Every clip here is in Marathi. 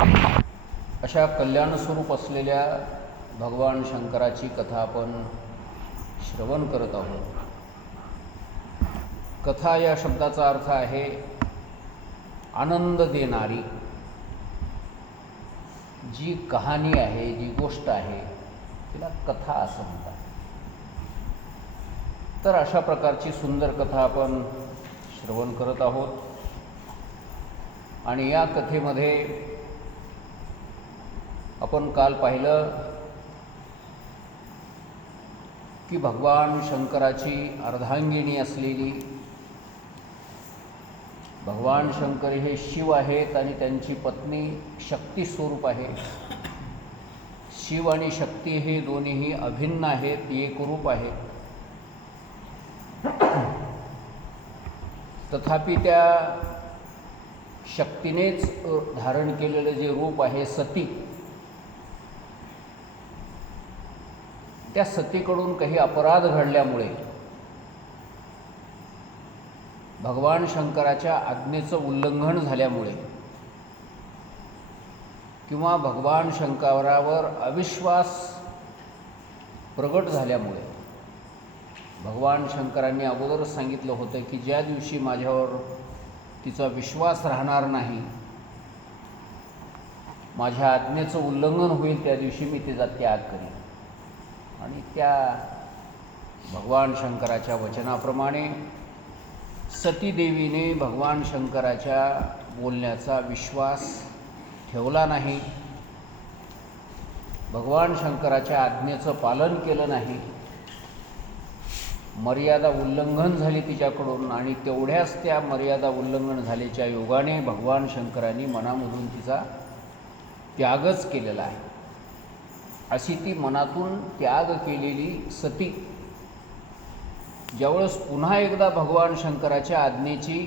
अशा कल्याण स्वरूप असलेल्या भगवान शंकराची कथा आपण श्रवण करत आहोत. कथा या शब्दाचा अर्थ आहे आनंद देणारी. जी कहाणी आहे, जी गोष्ट आहे, तिला कथा असं म्हणतात. तर अशा प्रकारची सुंदर कथा आपण श्रवण करत आहोत. आणि या कथेमध्ये आपण काल पाहिलं की भगवान शंकराची अर्धांगिनी असलेली भगवान शंकर हे शिव आहेत आणि त्यांची पत्नी शक्ती स्वरूप आहे. शिव आणि शक्ती हे दोन्हीही अभिन्न आहेत, एकरूप आहेत. तथापि त्या शक्तीनेच धारण केलेलं जे रूप आहे सती, त्या सतीकडून काही अपराध घडल्यामुळे भगवान शंकराच्या आज्ञेचं उल्लंघन झाल्यामुळे किंवा भगवान शंकरावर अविश्वास प्रगट झाल्यामुळे भगवान शंकरांनी अगोदरच सांगितलं होतं की ज्या दिवशी माझ्यावर तिचा विश्वास राहणार नाही, माझ्या आज्ञेचं उल्लंघन होईल, त्या दिवशी मी तिचा त्याग करीन. आणि त्या भगवान शंकराच्या वचनाप्रमाणे सतीदेवीने भगवान शंकराच्या बोलण्याचा विश्वास ठेवला नाही, भगवान शंकराच्या आज्ञेचं पालन केलं नाही, मर्यादा उल्लंघन झाली तिच्याकडून. आणि तेवढ्याच त्या मर्यादा उल्लंघन झाल्याच्या योगाने भगवान शंकरांनी मनामधून तिचा त्यागच केलेला आहे. अशी ती मनातून त्याग केलेली सती ज्यावेळेस पुन्हा एकदा भगवान शंकराच्या आज्ञेची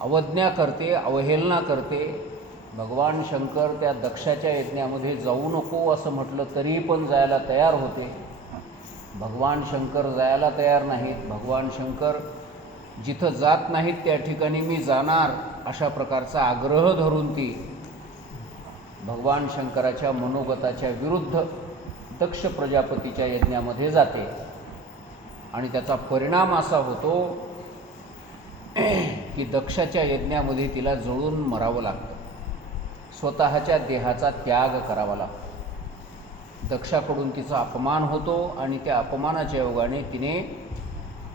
अवज्ञा करते, अवहेलना करते. भगवान शंकर त्या दक्षाच्या यज्ञामध्ये जाऊ नको असं म्हटलं तरी पण जायला तयार होते. भगवान शंकर जायला तयार नाहीत. भगवान शंकर जिथं जात नाहीत त्या ठिकाणी मी जाणार अशा प्रकारचा आग्रह धरून ती भगवान शंकराच्या मनोगताच्या विरुद्ध दक्ष प्रजापतीच्या यज्ञामध्ये जाते. आणि त्याचा परिणाम असा होतो की दक्षाच्या यज्ञामध्ये तिला जळून मरावं लागतं, स्वतःच्या देहाचा त्याग करावा लागतो. दक्षाकडून तिचा अपमान होतो आणि त्या अपमानाच्या योगाने तिने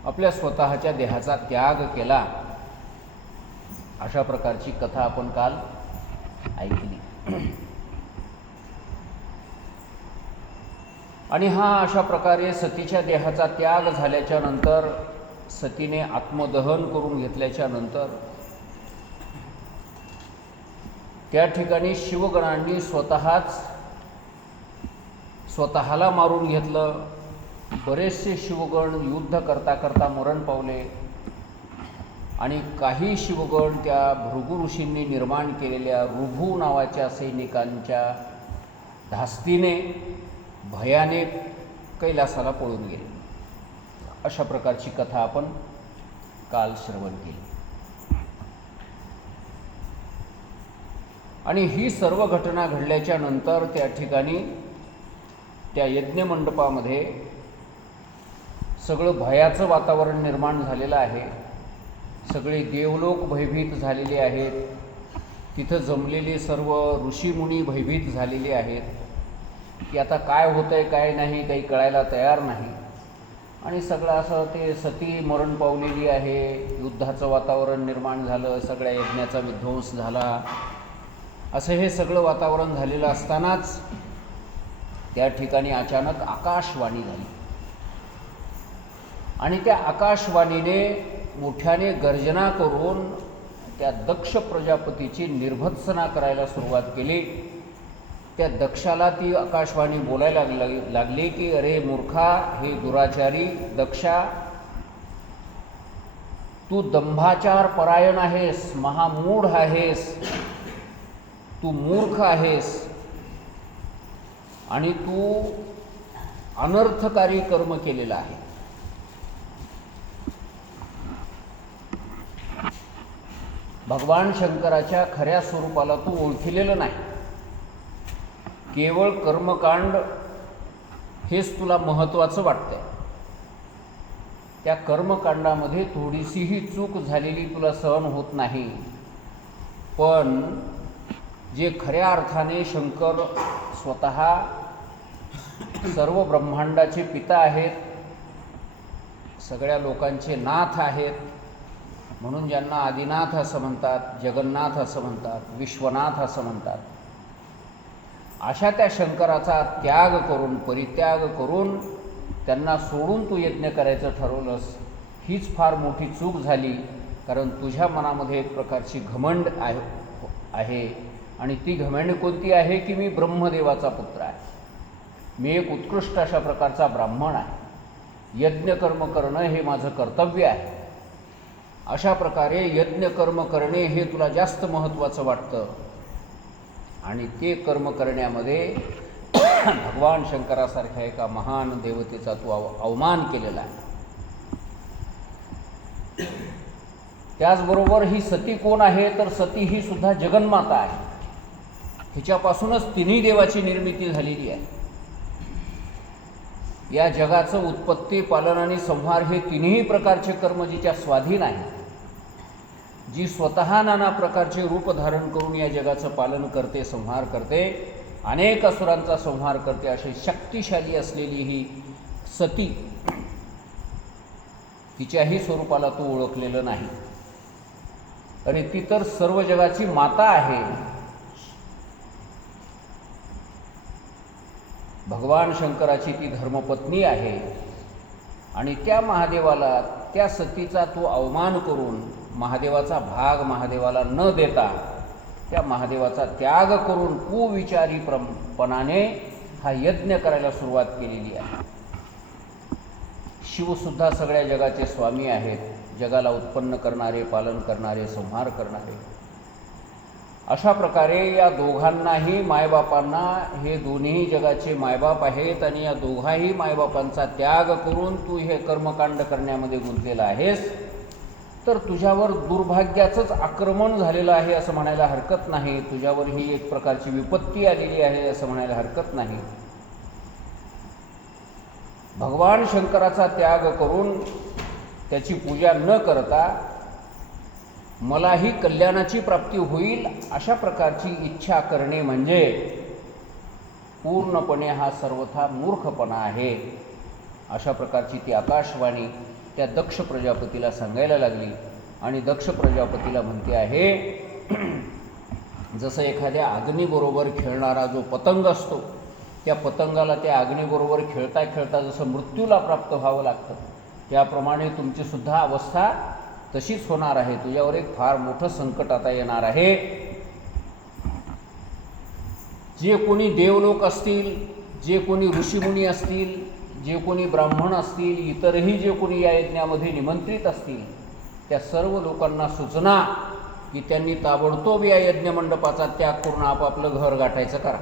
आपल्या स्वतःच्या देहाचा त्याग केला. अशा प्रकारची कथा आपण काल ऐकली. आणि अशा प्रकारे सतीच्या देहाचा त्याग झाल्याच्या नंतर, सतीने आत्मदहन करून घेतल्याच्या नंतर त्या ठिकाणी शिवगणांनी स्वतःला मारून घेतलं. बरेचसे शिवगण युद्ध करता करता मरण पावले. आणि काही शिवगण त्या भृगु ऋषींनी निर्माण केलेल्या ऋभू नावाच्या सैनिकांच्या धास्तीने भयाने कैलासाला पळून गेले. अशा प्रकारची कथा आपण काल श्रवण केली. आणि ही सर्व घटना घडल्याच्या नंतर त्या ठिकाणी त्या यज्ञमंडपामध्ये सगळं भयाचं वातावरण निर्माण झालेलं आहे. सगळे देवलोक भयभीत झालेले आहेत. तिथं जमलेले सर्व ऋषीमुनी भयभीत झालेले आहेत की आता काय होतं आहे काय नाही काही कळायला तयार नाही. आणि सगळं असं ते सती मरण पावलेली आहे, युद्धाचं वातावरण निर्माण झालं, सगळ्या यज्ञाचा विध्वंस झाला, असं हे सगळं वातावरण झालेलं असतानाच त्या ठिकाणी अचानक आकाशवाणी झाली. आणि त्या आकाशवाणीने मोठ्याने गर्जना करून त्या दक्ष प्रजापतीची निर्भत्सना करायला सुरुवात केली. त्या दक्षाला ती आकाशवाणी बोलायला लागली की अरे मूर्खा, हे दुराचारी दक्षा, तू दंभाचार परायण आहेस, महामूढ आहेस, तू मूर्ख आहेस आणि तू अनर्थकारी कर्म केलेलं आहे. भगवान शंकराच्या खऱ्या स्वरूपाला तू ओळखलेलं नाही. केवळ कर्मकांड हेच तुला महत्त्वाचं वाटतंय. त्या कर्मकांडामध्ये थोडीशीही चूक झालेली तुला सहन होत नाही. पण जे खऱ्या अर्थाने शंकर स्वतः सर्व ब्रह्मांडाचे पिता आहेत, सगळ्या लोकांचे नाथ आहेत, म्हणून ज्यांना आदिनाथ असं म्हणतात, जगन्नाथ असं म्हणतात, विश्वनाथ असं म्हणतात, अशा त्या शंकराचा त्याग करून, परित्याग करून त्यांना सोडून तू यज्ञ करायचं ठरवलंस, हीच फार मोठी चूक झाली. कारण तुझ्या मनामध्ये एक प्रकारची घमंड आहे आणि ती घमंड कोणती आहे की मी ब्रह्मदेवाचा पुत्र आहे, मी एक उत्कृष्ट अशा प्रकारचा ब्राह्मण आहे, यज्ञकर्म करणं हे माझं कर्तव्य आहे. अशा प्रकारे यज्ञकर्म करणे हे तुला जास्त महत्त्वाचं वाटतं आणि ते कर्म करण्यामध्ये भगवान शंकरासारख्या एका महान देवतेचा तू अवमान केलेला आहे. त्याचबरोबर ही सती कोण आहे तर सती ही सुद्धा जगन्माता आहे. हिच्यापासूनच तिन्ही देवाची निर्मिती झालेली आहे. या जगाचं उत्पत्ती, पालन आणि संहार हे तिन्ही प्रकारचे कर्म जिच्या स्वाधीन आहे, जी स्वतः नाना प्रकारचे रूप धारण करून या जगाचं पालन करते, संहार करते, अनेक असुरांचा संहार करते, अशी शक्तिशाली असलेली ही सती, तिच्याही स्वरूपाला तू ओळखलेलं नाही. आणि ती तर सर्व जगाची माता आहे. भगवान शंकराची ती धर्मपत्नी आहे आणि त्या महादेवाला, त्या सतीचा तू अवमान करून महादेवाचा भाग महादेवाला न देता त्या महादेवाचा त्याग करून कुविचारीपणाने हा यज्ञ करायला सुरुवात केलेली आहे. शिवसुद्धा सगळ्या जगाचे स्वामी आहेत, जगाला उत्पन्न करणारे, पालन करणारे, संहार करणारे. अशा प्रकारे या दोघांनाही मायबापांना, हे दोन्ही जगाचे मायबाप आहेत आणि या दोघाही मायबापांचा त्याग करून तू हे कर्मकांड करण्यामध्ये गुंतलेला आहेस, तर तुझ्यावर दुर्भाग्याचंच आक्रमण झालेलं आहे असं म्हणायला हरकत नाही. तुझ्यावर ही एक प्रकारची विपत्ती आलेली आहे असं म्हणायला हरकत नाही. भगवान शंकराचा त्याग करून त्याची पूजा न करता मलाही कल्याणाची प्राप्ती होईल अशा प्रकारची इच्छा करणे म्हणजे पूर्णपणे हा सर्वथा मूर्खपणा आहे. अशा प्रकारची ती आकाशवाणी त्या दक्ष प्रजापतीला सांगायला लागली आणि दक्ष प्रजापतीला म्हणते आहे, जसं एखाद्या अग्नीबरोबर खेळणारा जो पतंग असतो, त्या पतंगाला त्या अग्नीबरोबर खेळता खेळता जसं मृत्यूला प्राप्त व्हावं लागतं, त्याप्रमाणे तुमची सुद्धा अवस्था तशीच होणार आहे. तुझ्यावर एक फार मोठं संकट आता येणार आहे. जे कोणी देवलोक असतील, जे कोणी ऋषीमुनी असतील, जे कोणी ब्राह्मण असतील, इतरही जे कोणी या यज्ञामध्ये निमंत्रित असतील, त्या सर्व लोकांना सूचना की त्यांनी ताबडतोब या यज्ञमंडपाचा त्याग करून आपापलं घर गाठायचं करा.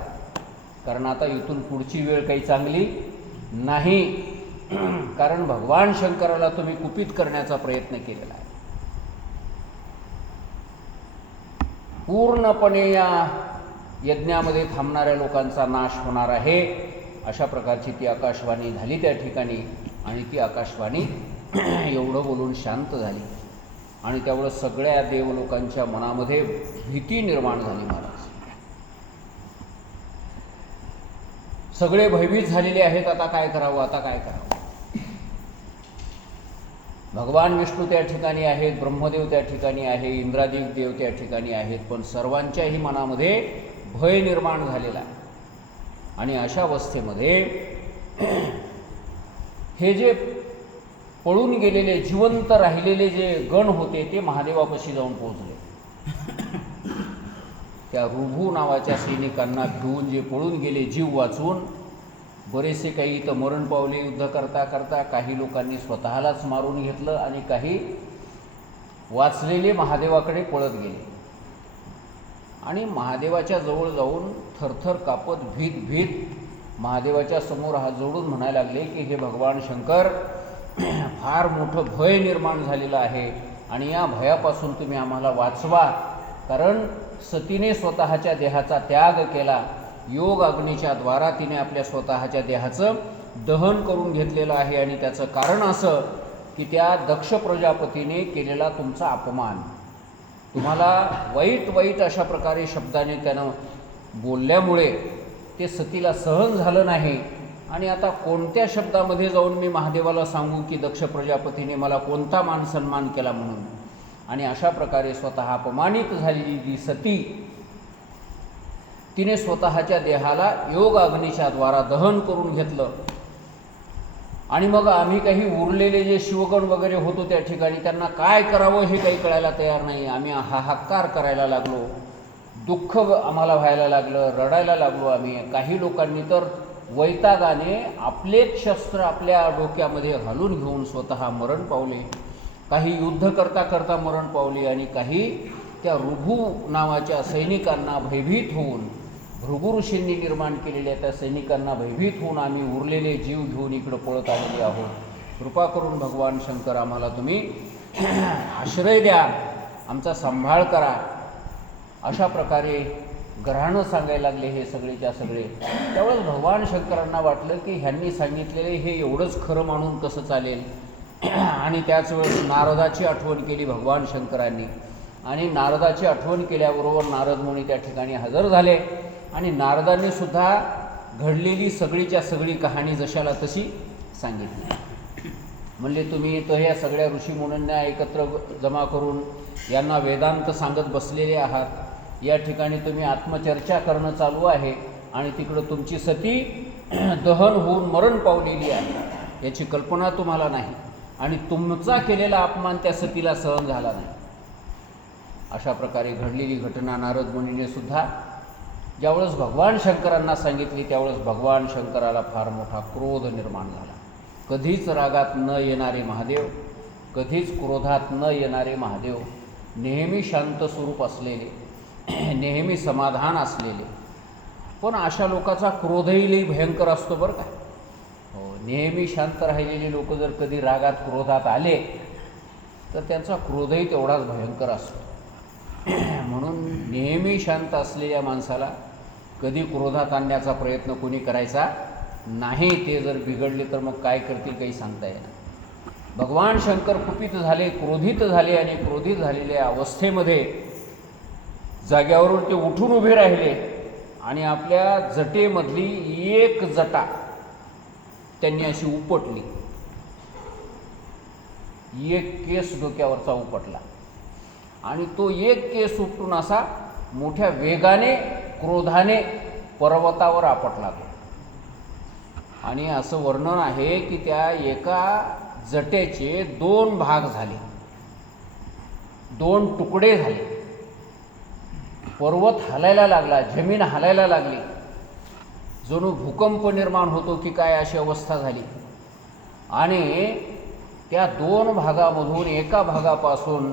कारण आता इथून पुढची वेळ काही चांगली नाही. कारण भगवान शंकराला तुम्ही कुपित करण्याचा प्रयत्न केलेला आहे. पूर्णपणे या यज्ञामध्ये थांबणाऱ्या लोकांचा नाश होणार आहे. अशा प्रकारची ती आकाशवाणी झाली त्या ठिकाणी आणि ती आकाशवाणी एवढं बोलून शांत झाली आणि त्यामुळं सगळ्या देवलोकांच्या मनामध्ये भीती निर्माण झाली. महाराज सगळे भयभीत झालेले आहेत. आता काय करावं, आता काय करावं. भगवान विष्णू त्या ठिकाणी आहेत, ब्रह्मदेव त्या ठिकाणी आहे, इंद्रादी देव त्या ठिकाणी आहेत, पण सर्वांच्याही मनामध्ये भय निर्माण झालेला आहे. आणि अशा अवस्थेमध्ये हे जे पळून गेलेले, जिवंत राहिलेले जे गण होते ते महादेवापाशी जाऊन पोहोचले. त्या रुभू नावाच्या सैनिकांना घेऊन जे पळून गेले जीव वाचून, बरेचसे काही इथं मरण पावले युद्ध करता करता, काही लोकांनी स्वतःलाच मारून घेतलं आणि काही वाचलेले महादेवाकडे पळत गेले आणि महादेवाच्या जवळ जाऊन थरथर कापत भीत भीत महादेवाच्या समोर हात जोडून म्हणायला लागले की हे भगवान शंकर, फार मोठं भय निर्माण झालेलं आहे. आणि या भयापासून तुम्ही आम्हाला वाचवा, कारण सतीने स्वतःच्या देहाचा त्याग केला. योग अग्नीच्या द्वारा तिने आपल्या स्वतःच्या देहाचं दहन करून घेतलेलं आहे. आणि त्याचं कारण असं की त्या दक्ष प्रजापतीने केलेला तुमचा अपमान, तुम्हाला वाईट वाईट अशा प्रकारे शब्दाने त्यानं बोलल्यामुळे ते सतीला सहन झालं नाही. आणि आता कोणत्या शब्दामध्ये जाऊन मी महादेवाला सांगू की दक्ष प्रजापतीने मला कोणता मान सन्मान केला म्हणून. आणि अशा प्रकारे स्वतः अपमानित झालेली जी सती, तिने स्वतःच्या देहाला योग अग्नीच्या द्वारा दहन करून घेतलं. आणि मग आम्ही काही उरलेले जे शिवगण वगैरे होतो त्या ठिकाणी, त्यांना काय करावं हे काही कळायला तयार नाही. आम्ही हाहाकार करायला लागलो, दुःख आम्हाला व्हायला लागलं, रडायला लागलो आम्ही. काही लोकांनी तर वैतागाने आपलेच शस्त्र आपल्या डोक्यामध्ये घालून घेऊन स्वतः मरण पावले. काही युद्ध करता करता मरण पावले आणि काही त्या ऋभू नावाच्या सैनिकांना भयभीत होऊन, भृगु ऋषींनी निर्माण केलेल्या त्या सैनिकांना भयभीत होऊन आम्ही उरलेले जीव घेऊन इकडं पळत आलेले आहोत. कृपा करून भगवान शंकर आम्हाला तुम्ही आश्रय द्या, आमचा सांभाळ करा. अशा प्रकारे ग्रहानं सांगायला लागले हे सगळेच्या सगळे. त्यावेळेस भगवान शंकरांना वाटलं की ह्यांनी सांगितलेले हे एवढंच खरं मानून कसं चालेल. आणि त्याच वेळेस नारदाची आठवण केली भगवान शंकरांनी. आणि नारदाची आठवण केल्याबरोबर नारद मुनी त्या ठिकाणी हजर झाले. आणि नारदांनी सुद्धा घडलेली सगळीच्या सगळी कहाणी जशाला तशी सांगितली. म्हणले तुम्ही तर ह्या सगळ्या ऋषीमुनींना एकत्र जमा करून यांना वेदांत सांगत बसलेले आहात. या ठिकाणी तुम्ही आत्मचर्चा करणं चालू आहे आणि तिकडं तुमची सती दहन होऊन मरण पावलेली आहे, याची कल्पना तुम्हाला नाही. आणि तुमचा केलेला अपमान त्या सतीला सहन झाला नाही. अशा प्रकारे घडलेली घटना नारद मुनीने सुद्धा ज्यावेळेस भगवान शंकरांना सांगितली त्यावेळेस भगवान शंकराला फार मोठा क्रोध निर्माण झाला. कधीच रागात न येणारे महादेव, कधीच क्रोधात न येणारे महादेव, नेहमी शांत स्वरूप असलेले, नेहमी समाधान असलेले. पण अशा लोकांचा क्रोधही लई भयंकर असतो बरं का. हो, नेहमी शांत राहिलेले लोक जर कधी रागात क्रोधात आले तर त्यांचा क्रोधही तेवढाच भयंकर असतो. म्हणून नेहमी शांत असलेल्या माणसाला कधी क्रोधात आणण्याचा प्रयत्न कोणी करायचा नाही. ते जर बिघडले तर मग काय करतील काही सांगता येणार. भगवान शंकर कुपित झाले, क्रोधित झाले आणि क्रोधित झालेल्या अवस्थेमध्ये जाग्यावरून ते उठून उभे राहिले आणि आपल्या जटेमधली एक जटा त्यांनी अशी उपटली. एक केस डोक्यावरचा उपटला आणि तो एक केस उपटून असा मोठ्या वेगाने क्रोधाने पर्वतावर आपटला. आणि असं वर्णन आहे की त्या एका जटेचे 2 भाग झाले, 2 तुकडे झाले. पर्वत हलायला लागला, जमीन हलायला लागली, जणू भूकंप निर्माण होतो की काय अशी अवस्था झाली. आणि त्या 2 भागामधून एका भागापासून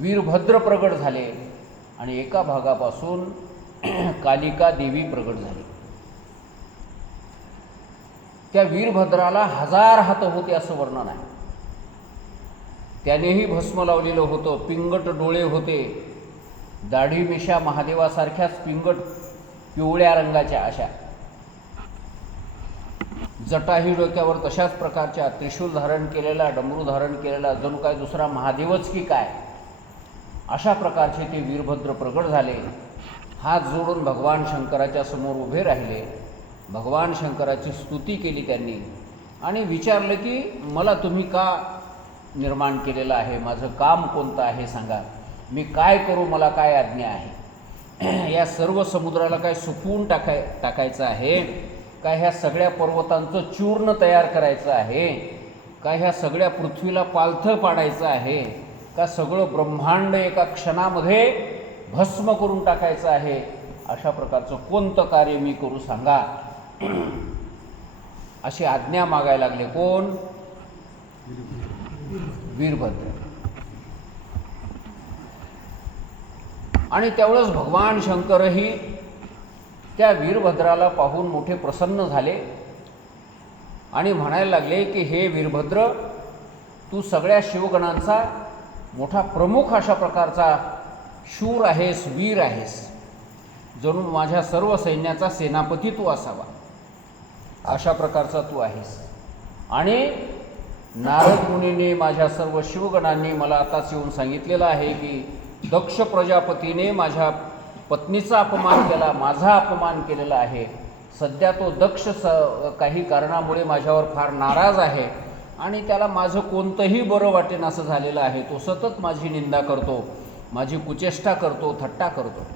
वीरभद्र प्रगट झाले आणि एका भागापासून कालिका देवी प्रगट झाली. त्या वीरभद्राला 1000 हात होते असं वर्णन आहे. त्यानेही भस्म लावलेलं होतं, पिंगट डोळे होते, दाढी मिशा महादेवासारख्याच पिंगट पिवळ्या रंगाच्या अशा, जटाही डोक्यावर तशाच प्रकारच्या, त्रिशूल धारण केलेला, डमरू धारण केलेला, जणू काय दुसरा महादेवच की काय अशा प्रकारचे ते वीरभद्र प्रगट झाले. हात जोडून भगवान शंकराच्या समोर उभे राहिले. भगवान शंकराची स्तुती केली त्यांनी आणि विचारलं की मला तुम्ही का निर्माण केलेलं आहे, माझं काम कोणतं आहे सांगा, मी काय करू, मला काय आज्ञा आहे. या सर्व समुद्राला काय सुकवून टाकायचं आहे, काय ह्या सगळ्या पर्वतांचं चूर्ण तयार करायचं आहे, काय ह्या सगळ्या पृथ्वीला पालथं पाडायचं आहे, का सगळं ब्रह्मांड एका क्षणामध्ये भस्म करून टाकायचं आहे, अशा प्रकारचं कोणतं कार्य मी करू सांगा, अशी आज्ञा मागायला लागले. कोण? वीरभद्र. आणि त्यावेळेस भगवान शंकरही त्या वीरभद्राला पाहून मोठे प्रसन्न झाले आणि म्हणायला लागले की हे वीरभद्र, तू सगळ्या शिवगणांचा मोठा प्रमुख अशा प्रकारचा शूर आहेस, वीर आहेस, जणू माझ्या सर्व सैन्याचा सेनापती तू असावा अशा प्रकारचा तू आहेस. आणि नारद मुनीने, माझ्या सर्व शिवगणांनी मला आताच येऊन सांगितलेलं आहे की दक्ष प्रजापतीने माझ्या पत्नीचा अपमान केला, माझा अपमान केलेला आहे. सध्या तो दक्ष काही कारणामुळे माझ्यावर फार नाराज आहे आणि त्याला माझं कोणतंही बरं वाटेन असं झालेलं आहे. तो सतत माझी निंदा करतो, माझी कुचेष्टा करतो, थट्टा करतो.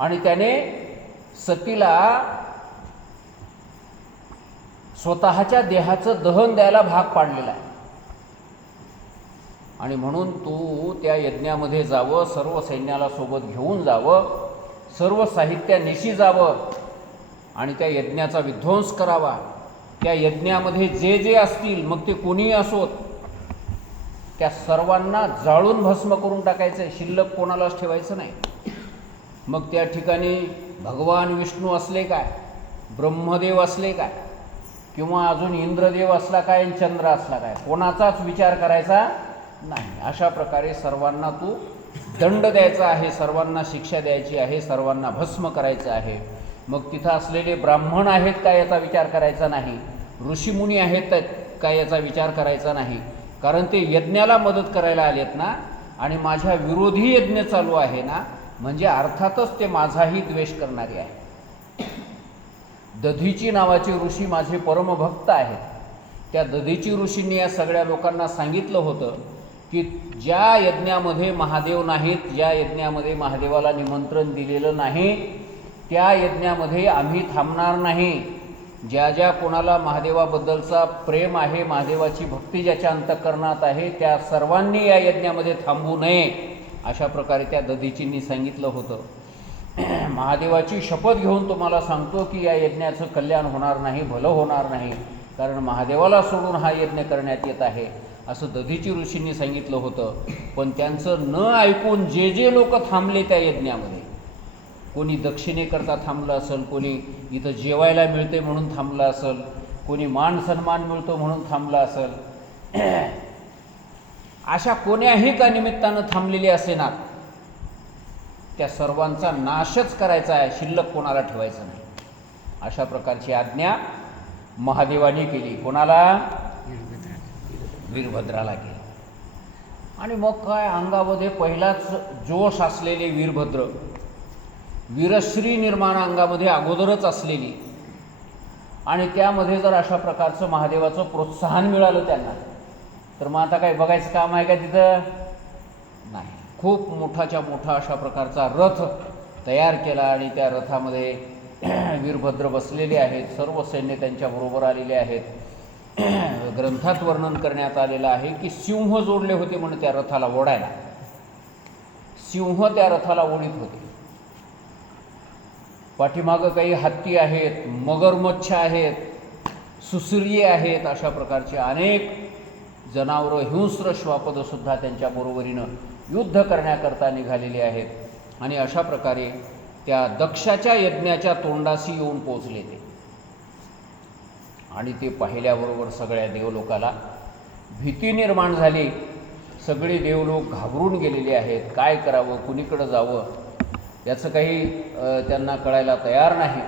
आणि त्याने सतीला स्वतःच्या देहाचं दहन द्यायला भाग पाडलेला आहे. आणि म्हणून तू त्या यज्ञामध्ये जावं, सर्व सैन्याला सोबत घेऊन जावं, सर्व साहित्यानिशी जावं आणि त्या यज्ञाचा विध्वंस करावा. त्या यज्ञामध्ये जे जे असतील, मग ते कोणीही असोत, त्या सर्वांना जाळून भस्म करून टाकायचं आहे, शिल्लक कोणालाच ठेवायचं नाही. मग त्या ठिकाणी भगवान विष्णू असले काय, ब्रह्मदेव असले काय, किंवा अजून इंद्रदेव असला काय, चंद्र असला काय, कोणाचाच विचार करायचा नाही. अशा प्रकारे सर्वांना तू दंड द्यायचा आहे, सर्वांना शिक्षा द्यायची आहे, सर्वांना भस्म करायचं आहे. मग तिथं असलेले ब्राह्मण आहेत का याचा विचार करायचा नाही, ऋषीमुनी आहेत का याचा विचार करायचा नाही, कारण ते यज्ञाला मदत करायला आलेत ना, आणि माझ्या विरोधी यज्ञ चालू आहे ना, म्हणजे अर्थातच ते माझाही द्वेष करणारे आहे. दधीची नावाचे ऋषी माझे परमभक्त आहेत. त्या दधीची ऋषींनी या सगळ्या लोकांना सांगितलं होतं की ज्या यज्ञामध्ये महादेव नाहीत, ज्या यज्ञामध्ये महादेवाला निमंत्रण दिलेलं नाही, त्या यज्ञामध्ये आम्ही थांबणार नाही. ज्या ज्या कोणाला महादेवाबद्दलचा प्रेम आहे, महादेवाची भक्ती ज्याच्या अंतःकरणात आहे, त्या सर्वांनी या यज्ञामध्ये थांबू नये अशा प्रकारे त्या दधीचींनी सांगितलं होतं. महादेवाची शपथ घेऊन तुम्हाला सांगतो की या यज्ञाचं कल्याण होणार नाही, भलं होणार नाही, कारण महादेवाला सोडून हा यज्ञ करण्यात येत आहे असं दधीची ऋषींनी सांगितलं होतं. पण त्यांचं न ऐकून जे जे लोक थांबले त्या यज्ञामध्ये, कोणी दक्षिणेकरता थांबलं असेल, कोणी इथं जेवायला मिळते म्हणून थांबलं असेल, कोणी मान सन्मान मिळतो म्हणून थांबलं असेल, अशा कोण्याही का निमित्तानं थांबलेले असेनात, त्या सर्वांचा नाशच करायचा आहे, शिल्लक कोणाला ठेवायचं नाही. अशा प्रकारची आज्ञा महादेवाने केली. कोणाला? वीरभद्राला केली. आणि मग काय, अंगामध्ये पहिलाच जोश असलेले वीरभद्र, वीरश्री निर्माण अंगामध्ये अगोदरच असलेली, आणि त्यामध्ये जर अशा प्रकारचं महादेवाचं प्रोत्साहन मिळालं त्यांना, तर मग आता काय बघायचं काम आहे का तिथं? नाही. खूप मोठाच्या मोठा अशा प्रकारचा रथ तयार केला आणि त्या रथामध्ये वीरभद्र बसलेले आहेत, सर्व सैन्य त्यांच्याबरोबर आलेले आहेत. ग्रंथात वर्णन करण्यात आलेलं आहे की सिंह जोडले होते म्हणून त्या रथाला ओढायला, सिंह त्या रथाला ओढीत होते. पाठीमागं काही हत्ती आहेत, मगरमच्छ आहेत, सुसरिये आहेत, अशा प्रकारचे अनेक जनावरं, हिंस्र श्वापदसुद्धा त्यांच्या बरोबरीनं युद्ध करण्याकरता निघालेले आहेत. आणि अशा प्रकारे त्या दक्षाच्या यज्ञाच्या तोंडाशी येऊन पोचले ते. आणि ते पाहिल्याबरोबर सगळ्या देवलोकाला भीती निर्माण झाली. सगळे देवलोक घाबरून गेलेले आहेत. काय करावं, कुणीकडं जावं याचं काही त्यांना कळायला तयार नाही.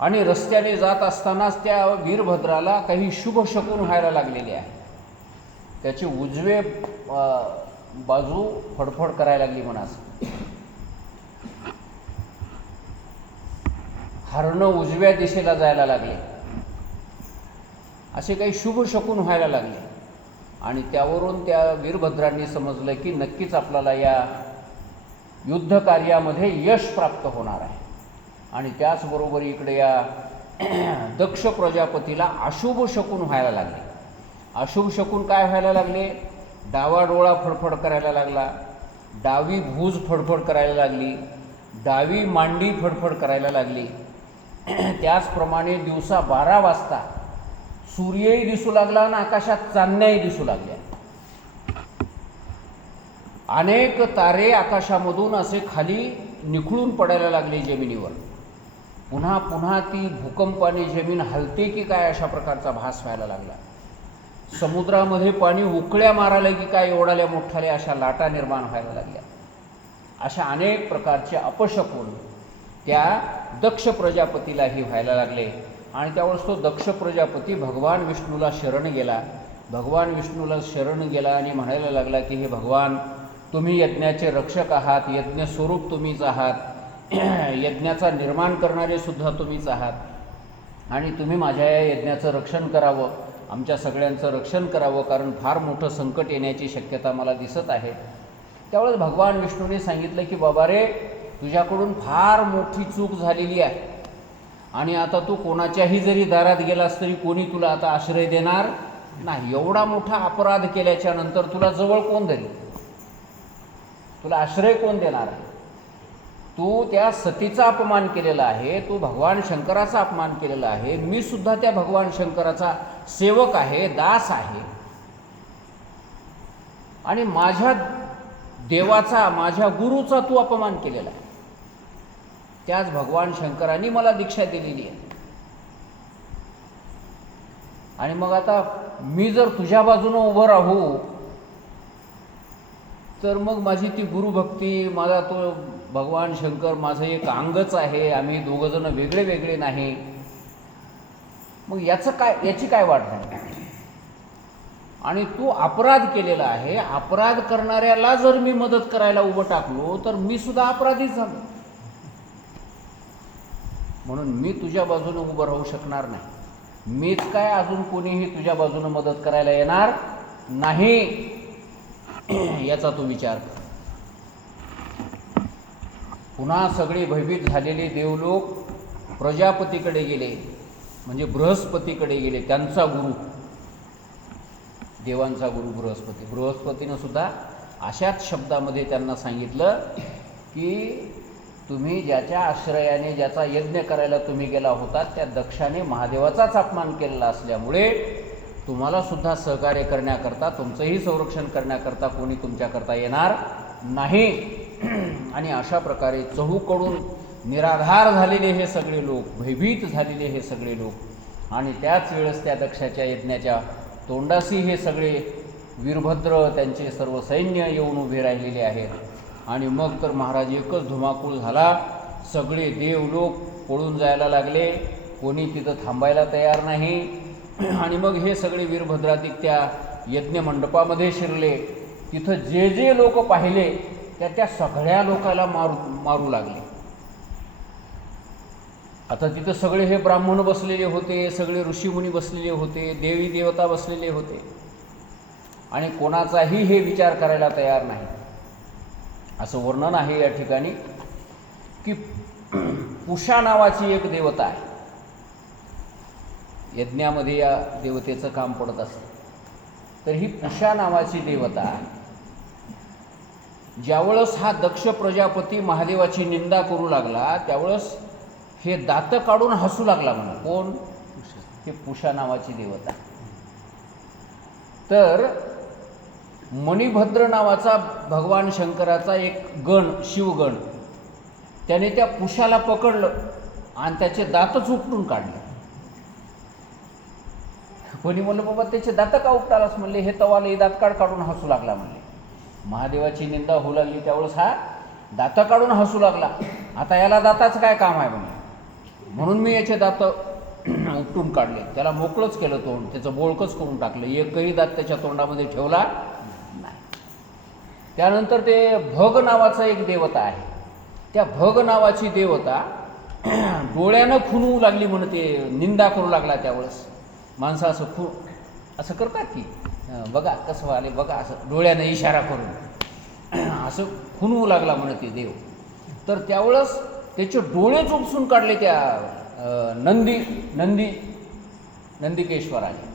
आणि रस्त्याने जात असतानाच त्या वीरभद्राला काही शुभ शकून व्हायला लागलेले आहे. त्याची उजवे बाजू फडफड करायला लागली म्हणास, हरणं उजव्या दिशेला जायला लागले, असे काही शुभ शकून व्हायला लागले. आणि त्यावरून त्या वीरभद्रांनी समजलं की नक्कीच आपल्याला या युद्ध कार्यामध्ये यश प्राप्त होणार आहे. आणि त्याचबरोबर इकडे या दक्ष प्रजापतीला अशुभ शकून व्हायला लागले. अशुभ शकून काय व्हायला लागले? डावा डोळा फडफड करायला लागला, डावी भूज फडफड करायला लागली, डावी मांडी फडफड करायला लागली. त्याचप्रमाणे दिवसा 12 वाजता सूर्यही दिसू लागला आणि आकाशात चांदण्याही दिसू लागल्या. अनेक तारे आकाशामधून असे खाली निखळून पडायला लागले जमिनीवर. पुन्हा पुन्हा ती भूकंपाने जमीन हलते की काय अशा प्रकारचा भास व्हायला लागला. समुद्रामध्ये पाणी उकळ्या मारायला की काय एवढाल्या मोठाल्या अशा लाटा निर्माण व्हायला लागल्या. अशा अनेक प्रकारचे अपशकुन त्या दक्ष प्रजापतीलाही व्हायला लागले. आणि त्यावेळेस तो दक्ष प्रजापती भगवान विष्णूला शरण गेला. भगवान विष्णूला शरण गेला आणि म्हणायला लागला की हे भगवान, तुम्ही यज्ञाचे रक्षक आहात, यज्ञस्वरूप तुम्हीच आहात, यज्ञाचा निर्माण करणारे सुद्धा तुम्हीच आहात आणि तुम्ही माझ्या या यज्ञाचं रक्षण करावं, आमच्या सगळ्यांचं रक्षण करावं, कारण फार मोठं संकट येण्याची शक्यता मला दिसत आहे. त्यावेळेस भगवान विष्णूने सांगितलं की बाबा रे, तुझ्याकडून फार मोठी चूक झालेली आहे आणि आता तू कोणाच्याही जरी दारात गेलास तरी कोणी तुला आता आश्रय देणार नाही. एवढा मोठा अपराध केल्याच्या नंतर तुला जवळ कोण धरेल, तुला आश्रय कोण देणार आहे? तू त्या सतीचा अपमान केलेला आहे, तू भगवान शंकराचा अपमान केलेला आहे. मी सुद्धा त्या भगवान शंकराचा सेवक आहे, दास आहे आणि माझ्या देवाचा, माझ्या गुरुचा तू अपमान केलेला आहे. त्याच भगवान शंकरांनी मला दीक्षा दिलेली आहे आणि मग आता मी जर तुझ्या बाजूनं उभं राहू तर मग माझी ती गुरुभक्ती, माझा तो भगवान शंकर माझं एक अंगच आहे, आम्ही दोघंजणं वेगळे वेगळे नाही. मग याची काय वाट नाही? आणि तू अपराध केलेला आहे, अपराध करणाऱ्याला जर मी मदत करायला उभं टाकलो तर मी सुद्धा अपराधीच झालो. म्हणून मी तुझ्या बाजूने उभं राहू शकणार नाही. मीच काय, अजून कोणीही तुझ्या बाजूने मदत करायला येणार नाही, याचा तू विचार कर. पुन्हा सगळे भयभीत झालेले देवलोक प्रजापतीकडे गेले, म्हणजे बृहस्पतीकडे गेले, त्यांचा गुरु, देवांचा गुरु बृहस्पती. बृहस्पतीनं सुद्धा अशाच शब्दामध्ये त्यांना सांगितलं की तुम्ही ज्याच्या आश्रयाने ज्याचा यज्ञ करायला तुम्ही गेला होता त्या दक्षाने महादेवाचाच अपमान केलेला असल्यामुळे तुम्हाला सुद्धा सहकार्य करण्याकरता, तुमचंही संरक्षण करण्याकरता कोणी तुमच्याकरता येणार नाही. आणि अशा प्रकारे चहूकडून निराधार झालेले हे सगळे लोक, भयभीत झालेले हे सगळे लोक, आणि त्याच वेळेस त्या दक्षाच्या यज्ञाच्या तोंडाशी हे सगळे वीरभद्र, त्यांचे सर्व सैन्य येऊन उभे राहिलेले आहेत. आणि मग तर महाराज एकच धुमाकूळ झाला. सगळे देवलोक पळून जायला लागले, कोणी तिथं थांबायला तयार नाही. आणि मग हे सगळे वीरभद्राधिक त्या यज्ञमंडपामध्ये शिरले. तिथं जे जे लोक पाहिले त्या सगळ्या लोकांना मारू लागले. आता तिथं सगळे हे ब्राह्मण बसलेले होते, सगळे ऋषीमुनी बसलेले होते, देवी देवता बसलेले होते आणि कोणाचाही हे विचार करायला तयार नाही. असं वर्णन आहे या ठिकाणी की पुषा नावाची एक देवता आहे. यज्ञामध्ये या देवतेचं काम पडत असतं. तर ही पुषा नावाची देवता ज्यावेळेस हा दक्ष प्रजापती महादेवाची निंदा करू लागला त्यावेळेस हे दात काढून हसू लागला म्हणा. कोण? हे पुषा नावाची देवता. तर मणिभद्र नावाचा भगवान शंकराचा एक गण, शिवगण, त्याने त्या पुषाला पकडलं आणि त्याचे दातच उपटून काढले. कोणी म्हणलं बाबा त्याचे दात का उपटालास? म्हणले हे तवाला दात काढून हसू लागला. म्हणले महादेवाची निंदा होऊ लागली त्यावेळेस हा दात काढून हसू लागला. आता याला दाताचं काय काम आहे म्हणले, म्हणून मी याचे दात उपटून काढले, त्याला मोकळंच केलं तोंड, त्याचं बोळकंच करून टाकलं, एकही दात त्याच्या तोंडामध्ये ठेवला नाही. त्यानंतर ते भग नावाचा एक देवता आहे. त्या भग नावाची देवता डोळ्यानं खुणवू लागली म्हणून ते निंदा करू लागला. त्यावेळेस माणसं असं करतात की बघा कसं आले बघा, असं डोळ्यानं इशारा करून असं खुणवू लागला म्हणून ते देव. तर त्यावेळेस त्याचे डोळेच उपसून काढले त्या नंदिकेश्वराने.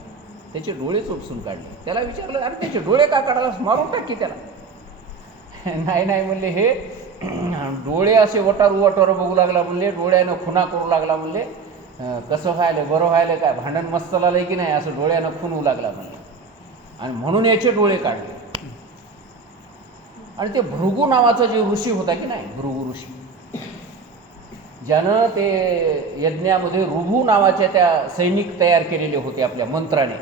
त्याचे डोळेच उपसून काढले. त्याला विचारलं अरे त्याचे डोळे का काढायला, मारून टाक की त्याला. नाही म्हणले, हे डोळे असे वटार बघू लागला म्हणले, डोळ्यानं खुणा करू लागला म्हणले. कसं व्हायलं, बरं व्हायलं काय, भांडण मस्त लागलं की नाही, असं डोळ्यानं खुणवू लागला म्हणले. आणि म्हणून याचे डोळे काढले. आणि ते भृगू नावाचा जे ऋषी होता की नाही, भृगू ऋषी, ज्यानं ते यज्ञामध्ये ऋभू नावाच्या त्या सैनिक तयार केलेले होते आपल्या मंत्राने.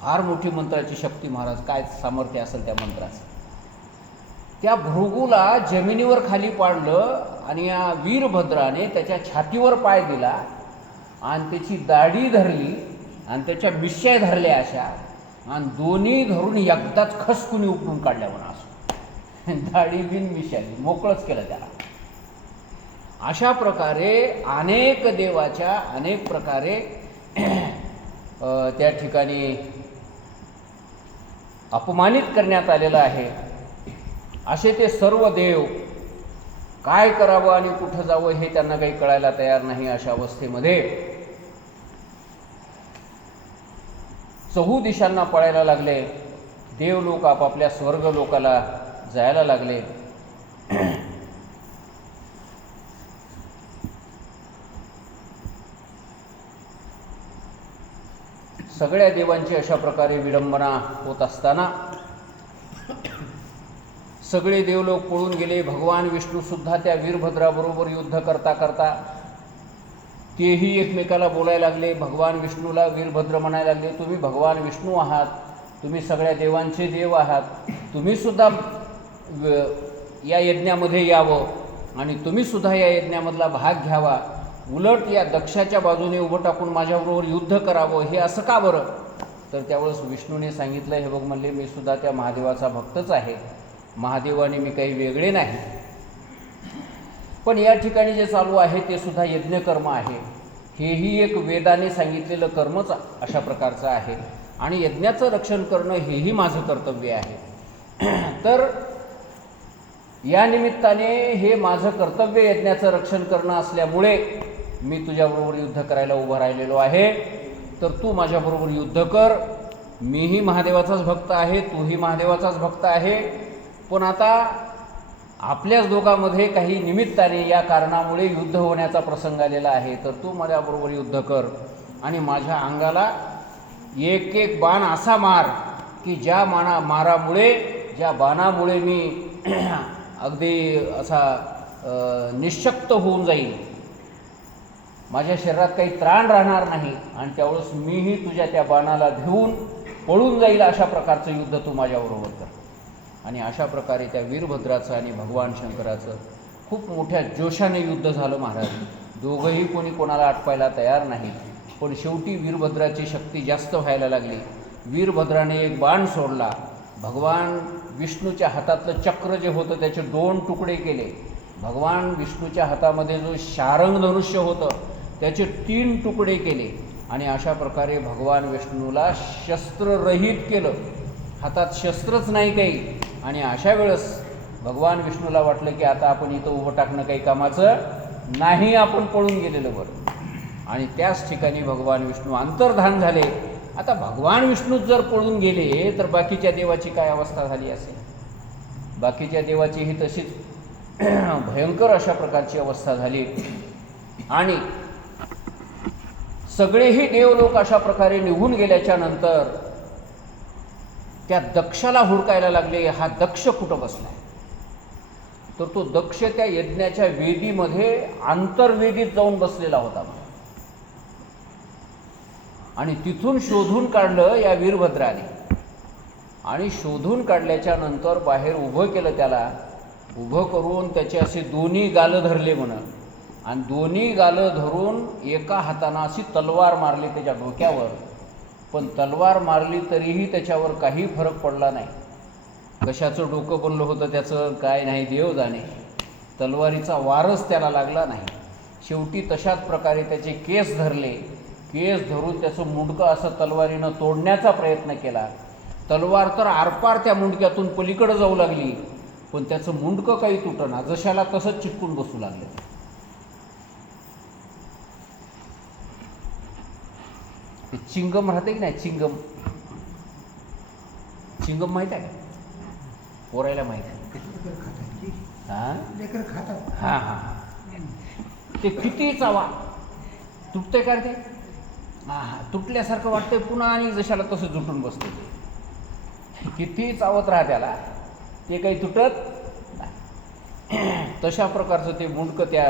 फार मोठी मंत्राची शक्ती महाराज, काय सामर्थ्य असेल त्या मंत्राचं. त्या भृगूला जमिनीवर खाली पाडलं आणि या वीरभद्राने त्याच्या छातीवर पाय दिला आणि त्याची दाढी धरली आणि त्याच्या मिश्या धरल्या अशा, आणि दोन्ही धरून एकदाच खसकुनी उपटून काढल्या म्हणा. असं दाढी बिन मिश्याली मोकळंच केलं त्याला. अशा प्रकारे अनेक देवाच्या अनेक प्रकारे त्या ठिकाणी अपमानित करण्यात आलेलं आहे. असे ते सर्व देव काय करावं आणि कुठं जावं हे त्यांना काही कळायला तयार नाही. अशा अवस्थेमध्ये चहू दिशांना पळायला लागले. देव लोक आपापल्या स्वर्ग लोकाला जायला लागले. सगळ्या देवांची अशा प्रकारे विडंबना होत असताना सगळे देवलोक पळून गेले. भगवान विष्णूसुद्धा त्या वीरभद्राबरोबर युद्ध करता करता तेही एकमेकाला बोलायला लागले. भगवान विष्णूला वीरभद्र म्हणायला लागले, तुम्ही भगवान विष्णू आहात, तुम्ही सगळ्या देवांचे देव आहात, तुम्हीसुद्धा या यज्ञामध्ये यावं आणि तुम्हीसुद्धा या यज्ञामधला भाग घ्यावा. उलट या दक्षाच्या बाजूने उभं टाकून माझ्याबरोबर युद्ध करावं, हे असं का बरं? तर त्यावेळेस विष्णूने सांगितलं, हे बघ म्हणले, मी सुद्धा त्या महादेवाचा भक्तच आहे, महादेवाने मी काही वेगळे नाही. पण या ठिकाणी जे चालू आहे ते सुद्धा यज्ञकर्म आहे. हेही एक वेदाने सांगितलेलं कर्मच अशा प्रकारचं आहे आणि यज्ञाचं रक्षण करणं हेही माझं कर्तव्य आहे. तर या निमित्ताने हे माझं कर्तव्य यज्ञाचं रक्षण करणं असल्यामुळे मी तुझ्याबरोबर युद्ध करायला उभं राहिलेलो आहे. तर तू माझ्याबरोबर युद्ध कर. मीही महादेवाचाच भक्त आहे, तूही महादेवाचाच भक्त आहे. पण आता आपल्याच दोघांमध्ये काही निमित्ताने या कारणामुळे युद्ध होण्याचा प्रसंग आलेला आहे. तर तू माझ्याबरोबर युद्ध कर आणि माझ्या अंगाला एक एक बाण असा मार की ज्या मारामुळे, ज्या बाणामुळे मी अगदी असा निशक्त होऊन जाईल, माझ्या शरीरात काही त्राण राहणार नाही आणि त्यावेळेस मीही तुझ्या त्या बाणाला भिवून पळून जाईल. अशा प्रकारचं युद्ध तू माझ्याबरोबर कर. आणि अशा प्रकारे त्या वीरभद्राचं आणि भगवान शंकराचं खूप मोठ्या जोशाने युद्ध झालं महाराज. दोघंही कोणी कोणाला आटपायला तयार नाही. पण शेवटी वीरभद्राची शक्ती जास्त व्हायला लागली. वीरभद्राने एक बाण सोडला. भगवान विष्णूच्या हातातलं चक्र जे होतं त्याचे 2 तुकडे केले. भगवान विष्णूच्या हातामध्ये जो शारंग धनुष्य होतं त्याचे 3 तुकडे केले आणि अशा प्रकारे भगवान विष्णूला शस्त्ररहित केलं. हातात शस्त्रच नाही काही. आणि अशा वेळेस भगवान विष्णूला वाटलं की आता आपण इथं उभं टाकणं काही कामाचं नाही, आपण पळून गेलेलं बरं. आणि त्याच ठिकाणी भगवान विष्णू अंतर्धान झाले. आता भगवान विष्णूच जर पळून गेले तर बाकीच्या देवाची काय अवस्था झाली असेल? बाकीच्या देवाची ही तशीच भयंकर अशा प्रकारची अवस्था झाली. आणि सगळेही देवलोक अशा प्रकारे निघून गेल्याच्या नंतर त्या दक्षाला हुडकायला लागले. हा दक्ष कुठं बसलाय? तर तो दक्ष त्या यज्ञाच्या वेदीमध्ये आंतरवेदीत जाऊन बसलेला होता. आणि तिथून शोधून काढलं या वीरभद्राने. आणि शोधून काढल्याच्या नंतर बाहेर उभं केलं त्याला. उभं करून त्याचे असे दोन्ही गालं धरले म्हणा आणि दोन्ही गालं धरून एका हातानं अशी तलवार मारली त्याच्या डोक्यावर. पण तलवार मारली तरीही त्याच्यावर काही फरक पडला नाही. कशाचं डोकं बनलं होतं त्याचं काय नाही देव जाणे. तलवारीचा वारच त्याला लागला नाही. शेवटी तशाच प्रकारे त्याचे केस धरले. केस धरून त्याचं मुंडकं असं तलवारीनं तोडण्याचा प्रयत्न केला. तलवार तर आरपार त्या मुंडक्यातून पलीकडे जाऊ लागली पण त्याचं मुंडकं काही तुटना, जशाला तसंच चिटकून बसू लागलं. चिंगम राहते की नाही, चिंगम, चिंगम माहीत आहे का? पोरायला माहीत आहे. हां हां ते किती चावा तुटतंय का ते? हां तुटल्यासारखं वाटतंय पुन्हा आणि जशाला तसं जुटून बसते. किती चावत राहा त्याला ते काही तुटत नाही. तशा प्रकारचं ते मुंडकं त्या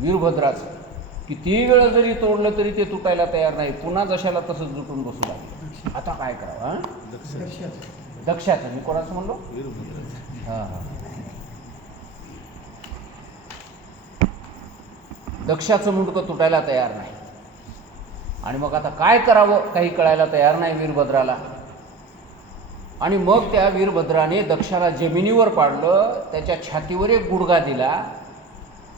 वीरभद्राचं कितीही वेळा जरी तोडलं तरी ते तुटायला तयार नाही, पुन्हा जशाला तसंच जुटून बसू लागलं. आता काय करावं? दक्षाचं. मी कोणाचं म्हणलो? हां हां. दक्षाचं मुंडकं तुटायला तयार नाही. आणि मग आता काय करावं काही कळायला तयार नाही वीरभद्राला. आणि मग त्या वीरभद्राने दक्षाला जमिनीवर पाडलं, त्याच्या छातीवर एक गुडघा दिला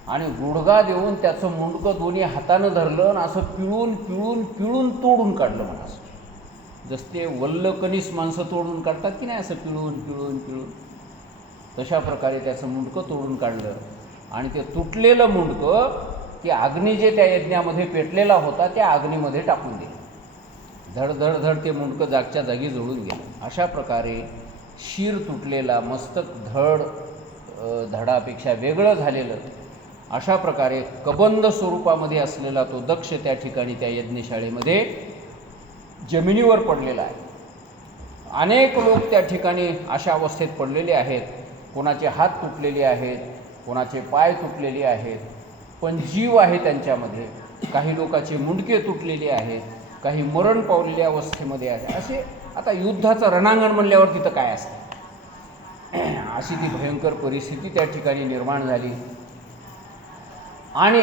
आणि गुडघा देऊन त्याचं मुंडकं दोन्ही हातानं धरलं आणि असं पिळून पिळून पिळून तोडून काढलं. म्हणा असं जसं ते वल्ल कणीस माणसं तोडून काढतात की नाही, असं पिळून पिळून पिळून तशा प्रकारे त्याचं मुंडकं तोडून काढलं. आणि ते तुटलेलं मुंडकं की अग्नी जे त्या यज्ञामध्ये पेटलेला होता त्या अग्नीमध्ये टाकून दिलं. धड धड धड ते मुंडकं जागच्या जागी जळून गेलं. अशा प्रकारे शिर तुटलेला, मस्तक धडापेक्षा वेगळं झालेलं, अशा प्रकारे कबंद स्वरूपामध्ये असलेला तो दक्ष त्या ठिकाणी त्या यज्ञशाळेमध्ये जमिनीवर पडलेला आहे. अनेक लोक त्या ठिकाणी अशा अवस्थेत पडलेले आहेत. कोणाचे हात तुटलेले आहेत, कोणाचे पाय तुटलेले आहेत, पण जीव आहे त्यांच्यामध्ये. काही लोकांचे मुंडके तुटलेले आहेत, काही मरण पावलेल्या अवस्थेमध्ये आहे. असे आता युद्धाचं रणांगण म्हणल्यावर तिथं काय असतं, अशी ती भयंकर परिस्थिती त्या ठिकाणी निर्माण झाली. आणि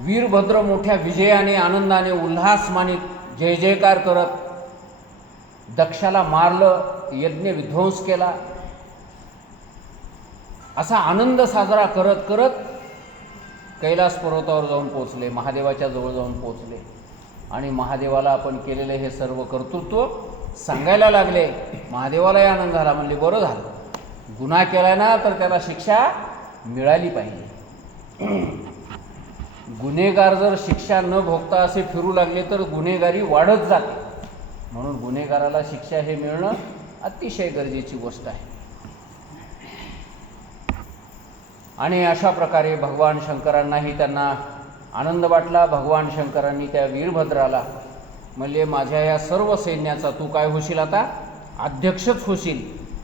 वीरभद्र मोठ्या विजयाने, आनंदाने, उल्हासमानित जय जयकार करत दक्षाला मारलं, यज्ञ विध्वंस केला, असा आनंद साजरा करत करत कैलास पर्वतावर जाऊन पोचले, महादेवाच्या जवळ जाऊन पोचले. आणि महादेवाला आपण केलेलं हे सर्व कर्तृत्व सांगायला लागले. महादेवालाही आनंद झाला. म्हणले बरं झालं, गुन्हा केला ना तर त्याला शिक्षा मिळाली पाहिजे. गुन्हेगार जर शिक्षा न भोगता असे फिरू लागले तर गुन्हेगारी वाढत जाते. म्हणून गुन्हेगाराला शिक्षा हे मिळणं अतिशय गरजेची गोष्ट आहे. आणि अशा प्रकारे भगवान शंकरांनाही त्यांना आनंद वाटला. भगवान शंकरांनी त्या वीरभद्राला म्हणले, माझ्या या सर्व सैन्याचा तू काय होशील, आता अध्यक्षच होशील,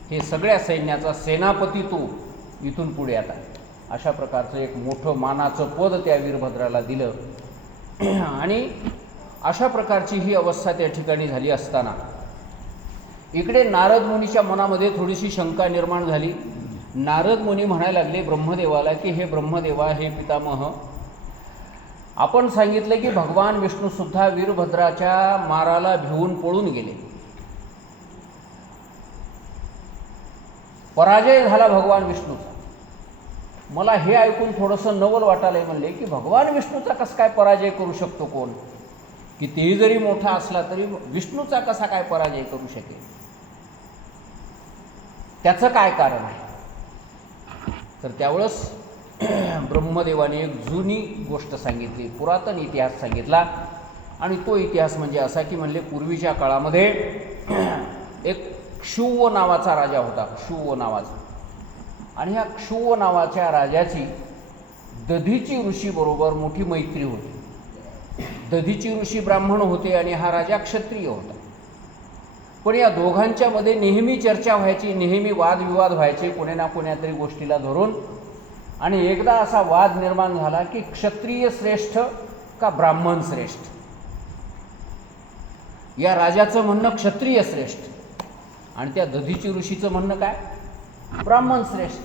हे सगळ्या सैन्याचा सेनापती तू इथून पुढे आता. अशा प्रकारचं एक मोठं मानाचं पद त्या वीरभद्राला दिलं. आणि अशा प्रकारची ही अवस्था त्या ठिकाणी झाली असताना इकडे नारद मुनीच्या मनामध्ये थोडीशी शंका निर्माण झाली. नारद मुनी म्हणायला लागले ब्रह्मदेवाला की हे ब्रह्मदेवा, हे पितामह, आपण सांगितलं की भगवान विष्णूसुद्धा वीरभद्राच्या माराला भिवून पळून गेले, पराजय झाला भगवान विष्णूचा. मला हे ऐकून थोडंसं नवल वाटायला म्हणले की भगवान विष्णूचा कसा काय पराजय करू शकतो कोण, कितीही जरी मोठा असला तरी विष्णूचा कसा काय पराजय करू शकेल, त्याचं काय कारण आहे. तर त्यावेळेस ब्रह्मदेवाने एक जुनी गोष्ट सांगितली, पुरातन इतिहास सांगितला. आणि तो इतिहास म्हणजे असा की म्हणले पूर्वीच्या काळामध्ये एक क्षुव नावाचा राजा होता, क्षुव नावाचा. आणि ह्या क्षुव नावाच्या राजाची दधीची ऋषीबरोबर मोठी मैत्री होती. दधीची ऋषी ब्राह्मण होते आणि हा राजा क्षत्रिय होता. पण या दोघांच्या मध्ये नेहमी चर्चा व्हायची, नेहमी वादविवाद व्हायचे कोण्या ना कोण्या तरी गोष्टीला धरून. आणि एकदा असा वाद निर्माण झाला की क्षत्रिय श्रेष्ठ का ब्राह्मण श्रेष्ठ. या राजाचं म्हणणं क्षत्रिय श्रेष्ठ आणि त्या दधीची ऋषीचं म्हणणं काय, ब्राह्मण श्रेष्ठ.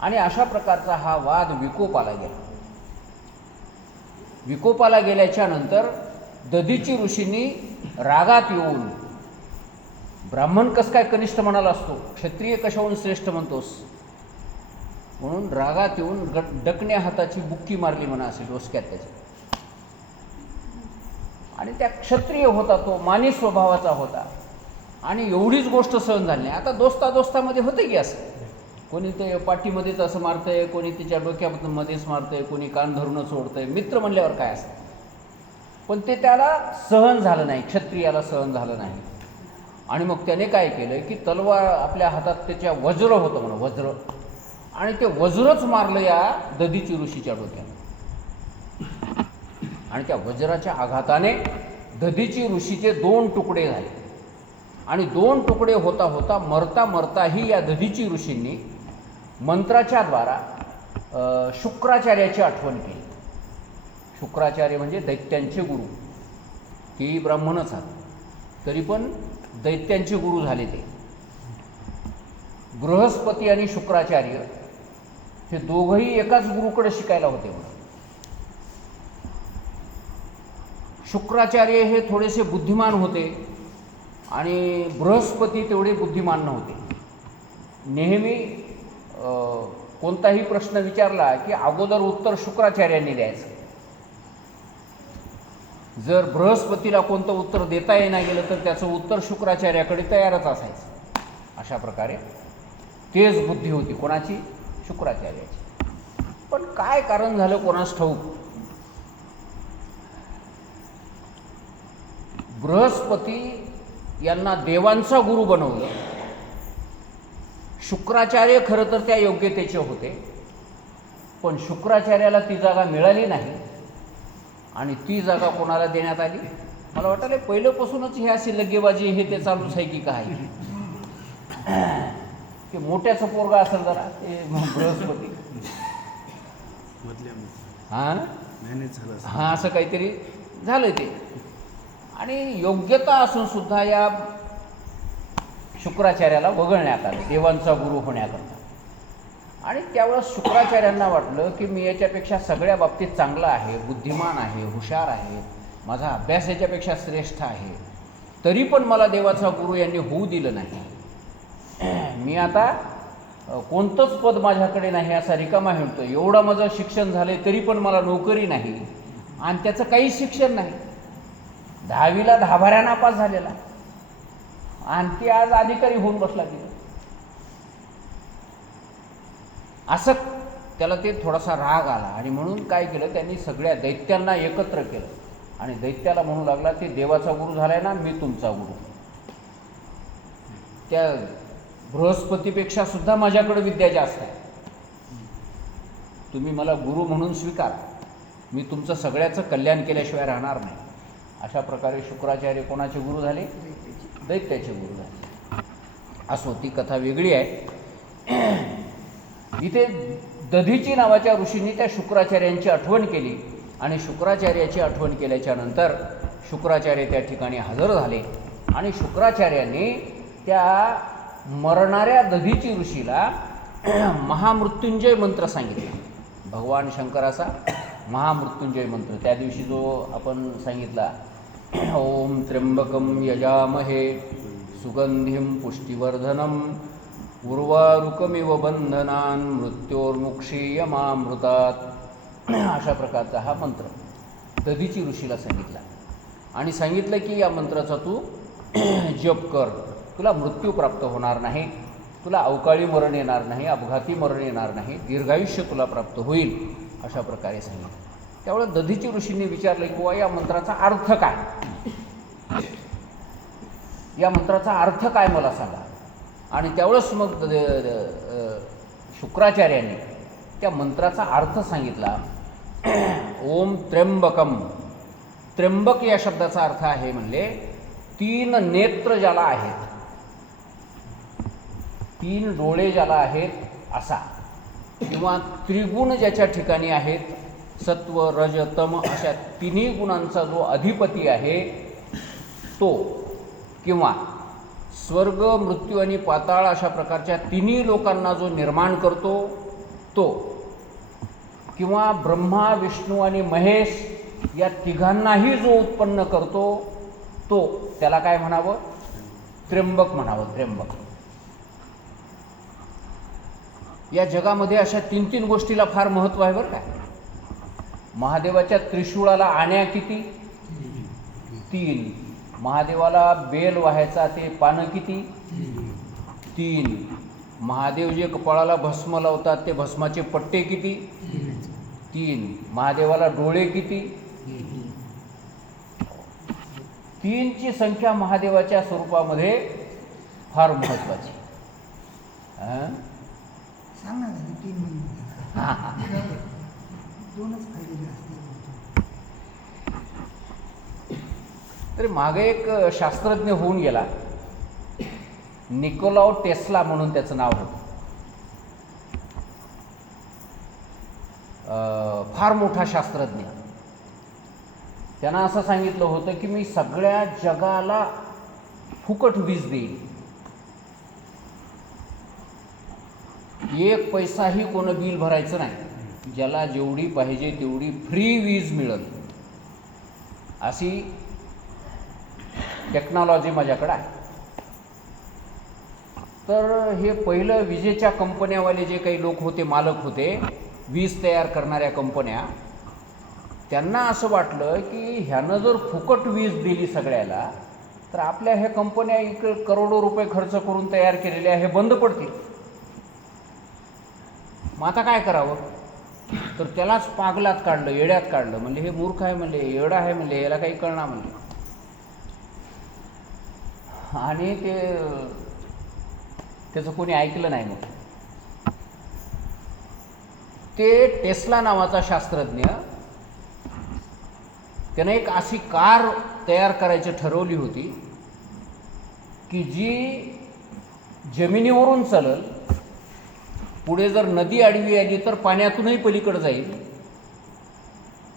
आणि अशा प्रकारचा हा वाद विकोपाला गेला. विकोपाला गेल्याच्या नंतर दधीची ऋषींनी रागात येऊन, ब्राह्मण कस काय कनिष्ठ म्हणाला असतो, क्षत्रिय कशाहून श्रेष्ठ म्हणतोस, म्हणून रागात येऊन डकण्या हाताची बुक्की मारली म्हणा असे डोसक्यात त्याच्या. आणि त्या क्षत्रिय होता, तो मानी स्वभावाचा होता. आणि एवढीच गोष्ट सहन झाली नाही. आता दोस्तामध्ये होतं की असं, कोणी ते पाठीमध्येच असं मारतंय, कोणी तिच्या डोक्यामध्येच मारतंय, कोणी कान धरूनच सोडतंय. मित्र म्हणल्यावर काय असतं, पण ते त्याला सहन झालं नाही, क्षत्रियाला सहन झालं नाही. आणि मग त्याने काय केलं की तलवार आपल्या हातात, त्याच्या वज्र होतं म्हणा, वज्र, आणि ते वज्रच मारलं या दधीची ऋषीच्या डोक्यात. आणि त्या वज्राच्या आघाताने दधीची ऋषीचे 2 तुकडे झाले. आणि 2 तुकडे होता होता मरता मरताही या दधीची ऋषींनी मंत्राच्या द्वारा शुक्राचार्याची आठवण केली. शुक्राचार्य म्हणजे दैत्यांचे गुरु, तेही ब्राह्मणच आहेत तरी पण दैत्यांचे गुरु झाले ते. बृहस्पती आणि शुक्राचार्य हे दोघंही एकाच गुरुकडे शिकायला होते म्हणून. शुक्राचार्य हे थोडेसे बुद्धिमान होते आणि बृहस्पती तेवढे बुद्धिमान नव्हते. नेहमी कोणताही प्रश्न विचारला की अगोदर उत्तर शुक्राचार्यांनी द्यायचं. जर बृहस्पतीला कोणतं उत्तर देता येणार गेलं तर त्याचं उत्तर शुक्राचार्याकडे तयारच असायचं. अशा प्रकारे तेज बुद्धी होती कोणाची? शुक्राचार्याची. पण काय कारण झालं कोणास ठाऊक, बृहस्पती यांना देवांचा गुरु बनवलं. शुक्राचार्य खरं तर त्या योग्यतेचे होते, पण शुक्राचार्याला ती जागा मिळाली नाही आणि ती जागा कोणाला देण्यात आली? मला वाटलं पहिल्यापासूनच हे अशी लगेबाजी हे ते चालूच आहे की काय, ते मोठ्याचं पोरगा असेल जरा ते बृहस्पती, हां असं काहीतरी झालं ते. आणि योग्यता असून सुद्धा या शुक्राचार्याला वगळण्यात आलं देवांचा गुरु होण्याकरता. आणि त्यावेळेस शुक्राचार्यांना वाटलं की मी याच्यापेक्षा सगळ्या बाबतीत चांगला आहे, बुद्धिमान आहे, हुशार आहे, माझा अभ्यास याच्यापेक्षा श्रेष्ठ आहे, तरी पण मला देवाचा गुरु यांनी होऊ दिलं नाही. मी आता कोणतंच पद माझ्याकडे नाही असा रिकामा हिंडतो. एवढं माझं शिक्षण झालं तरी पण मला नोकरी नाही आणि त्याचं काही शिक्षण नाही. 10वीला 10 नापास झालेला आणि ती आज अधिकारी होऊन बसला तिथं. असं त्याला ते थोडासा राग आला आणि म्हणून काय केलं, त्यांनी सगळ्या दैत्यांना एकत्र केलं आणि दैत्याला म्हणू लागला ते देवाचा गुरु झालाय ना, मी तुमचा गुरु. त्या बृहस्पतीपेक्षा सुद्धा माझ्याकडे विद्या जास्त आहे, तुम्ही मला गुरु म्हणून स्वीकारा, मी तुमचं सगळ्याचं कल्याण केल्याशिवाय राहणार नाही. अशा प्रकारे शुक्राचार्य कोणाचे गुरु झाले? दैत्याचे गुरु झाले. असो, ती कथा वेगळी आहे. इथे दधीची नावाच्या ऋषींनी त्या शुक्राचार्यांची आठवण केली आणि शुक्राचार्याची आठवण केल्याच्या नंतर शुक्राचार्य त्या ठिकाणी हजर झाले आणि शुक्राचार्यांनी त्या मरणाऱ्या दधीची ऋषीला महामृत्युंजय मंत्र सांगितला. भगवान शंकराचा महामृत्युंजय मंत्र त्या दिवशी जो आपण सांगितला, ओम त्र्यंबकम यजामहे सुगंधिं पुष्टिवर्धनम उर्वारुकमिव बंधनान मृत्योर्मुक्षीयमामृतात, अशा प्रकारचा हा मंत्र दधीची ऋषीला सांगितला आणि सांगितलं की या मंत्राचा तू जप कर, तुला मृत्यू प्राप्त होणार नाही, तुला अवकाळी मरण येणार नाही, अपघाती मरण येणार नाही, दीर्घायुष्य तुला प्राप्त होईल, अशा प्रकारे सांगितलं. त्यावेळेस दधीची ऋषींनी विचारलं की बुवा या मंत्राचा अर्थ काय, या मंत्राचा अर्थ काय मला सांगा. आणि त्यावेळेस मग शुक्राचार्यांनी त्या मंत्राचा अर्थ सांगितला. ओम त्र्यंबकम, त्र्यंबक या शब्दाचा अर्थ आहे म्हणले 3 नेत्र ज्याला आहेत, 3 डोळे ज्याला आहेत असा, किंवा त्रिगुण ज्याच्या ठिकाणी आहेत, सत्व रज तम अशा 3 गुणांचा जो अधिपती आहे तो, किंवा स्वर्ग मृत्यू आणि पाताळ अशा प्रकारच्या 3 लोकांना जो निर्माण करतो तो, किंवा ब्रह्मा विष्णू आणि महेश या तिघांनाही जो उत्पन्न करतो तो, त्याला काय म्हणावं? त्र्यंबक म्हणावं. त्र्यंबक. या जगामध्ये अशा 3 गोष्टीला फार महत्त्व आहे बरं का. महादेवाच्या त्रिशूळाला आण्या किती? 3. महादेवाला बेल व्हायचा ते पानं किती? 3. महादेव जे कपाळाला भस्म लावतात ते भस्माचे पट्टे किती? 3. महादेवाला डोळे किती? 3 ची संख्या महादेवाच्या स्वरूपामध्ये फार महत्त्वाची. सांग ना 3 म्हणजे दोनच फायदे असते. तरी मागे एक शास्त्रज्ञ होऊन गेला, निकोलाव टेस्ला म्हणून त्याचं नाव होतं. फार मोठा शास्त्रज्ञ. त्यांना असं सांगितलं होतं की मी सगळ्या जगाला फुकट वीज देईल, एक पैसाही कोण बिल भरायचं नाही, ज्याला जेवढी पाहिजे तेवढी फ्री वीज मिळेल, अशी टेक्नॉलॉजी माझ्याकडे आहे. तर हे पहिलं विजेच्या कंपन्यावाले जे काही लोक होते, मालक होते, वीज तयार करणाऱ्या कंपन्या, त्यांना असं वाटलं की ह्यानं जर फुकट वीज दिली सगळ्याला तर आपल्या ह्या कंपन्या करोडो रुपये खर्च करून तयार केलेल्या हे बंद पडतील. मग आता काय करावं? तर त्यालाच पागलात काढलं, येड्यात काढलं. म्हणजे हे मूर्ख आहे म्हणले, येडा आहे म्हणले, याला काही कळणार म्हणले. आणि त्याचं कोणी ऐकलं नाही. मग ते टेस्ला नावाचा शास्त्रज्ञ, त्यानं एक अशी कार तयार करायची ठरवली होती की जी जमिनीवरून चालेल, पुढे जर नदी आडवी आली तर पाण्यातूनही पलीकडे जाईल,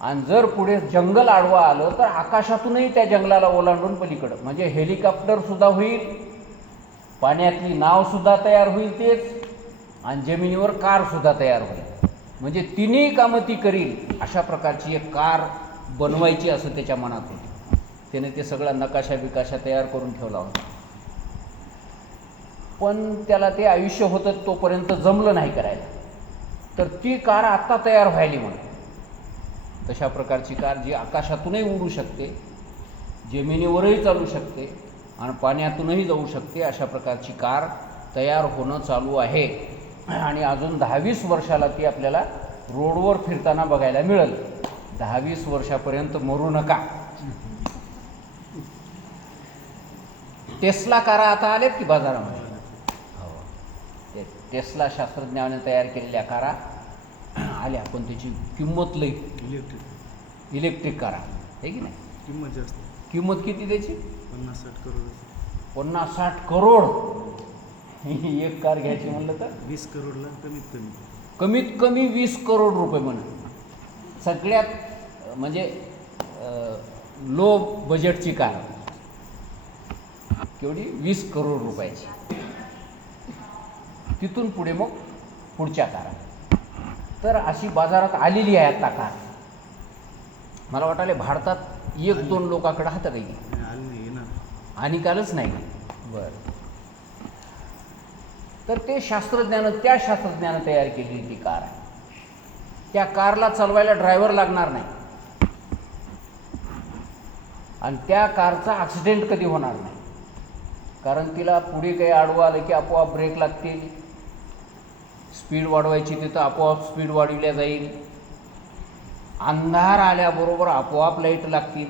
आणि जर पुढे जंगल आडवा आलं तर आकाशातूनही त्या जंगलाला ओलांडून पलीकडं, म्हणजे हेलिकॉप्टरसुद्धा होईल, पाण्यातली नावसुद्धा तयार होईल तेच, आणि जमिनीवर कारसुद्धा तयार होईल. म्हणजे तिन्ही कामं ती करील अशा प्रकारची एक कार बनवायची असं त्याच्या मनात होती. त्याने ते सगळा नकाशा बिकाशा तयार करून ठेवला होता. पण त्याला ते आयुष्य होतं तोपर्यंत जमलं नाही करायला. तर ती कार आत्ता तयार व्हायली म्हणून, तशा प्रकारची कार जी आकाशातूनही उडू शकते, जमिनीवरही चालू शकते आणि पाण्यातूनही जाऊ शकते, अशा प्रकारची कार तयार होणं चालू आहे. आणि अजून 10-20 वर्षाला ती आपल्याला रोडवर फिरताना बघायला मिळेल. 10-20 वर्षापर्यंत मरू नका. टेस्ला कारा आता आल्यात की बाजारामध्ये. ते टेस्ला शास्त्रज्ञाने तयार केलेल्या कारा आल्या, पण त्याची किंमत लई. इलेक्ट्रिक कारा आहे की नाही? किंमत जास्त. किंमत किती त्याची? 50-60 करोड. 50-60 करोड एक कार घ्यायची म्हणलं तर 20 करोडला कमीत कमी. कमीत कमी 20 करोड रुपये म्हणा. सगळ्यात म्हणजे लो बजेटची कार केवढी? 20 करोड रुपयाची. तिथून पुढे मग पुढच्या कारा. तर अशी बाजारात आलेली आहे आता कार. मला वाटायला भारतात 1-2 लोकांकडे हातात येईल. आलं नाही, येणार. आणि कालच नाही. बरं. तर त्या शास्त्रज्ञानं तयार केलेली ती कार आहे. त्या कारला चालवायला ड्रायव्हर लागणार नाही, आणि त्या कारचा ॲक्सिडेंट कधी होणार नाही, कारण तिला पुढे काही आडवं आलं की आपोआप ब्रेक लागतील, स्पीड वाढवायची तिथं आपोआप स्पीड वाढविल्या जाईल, अंधार आल्याबरोबर आपोआप लाईट लागतील.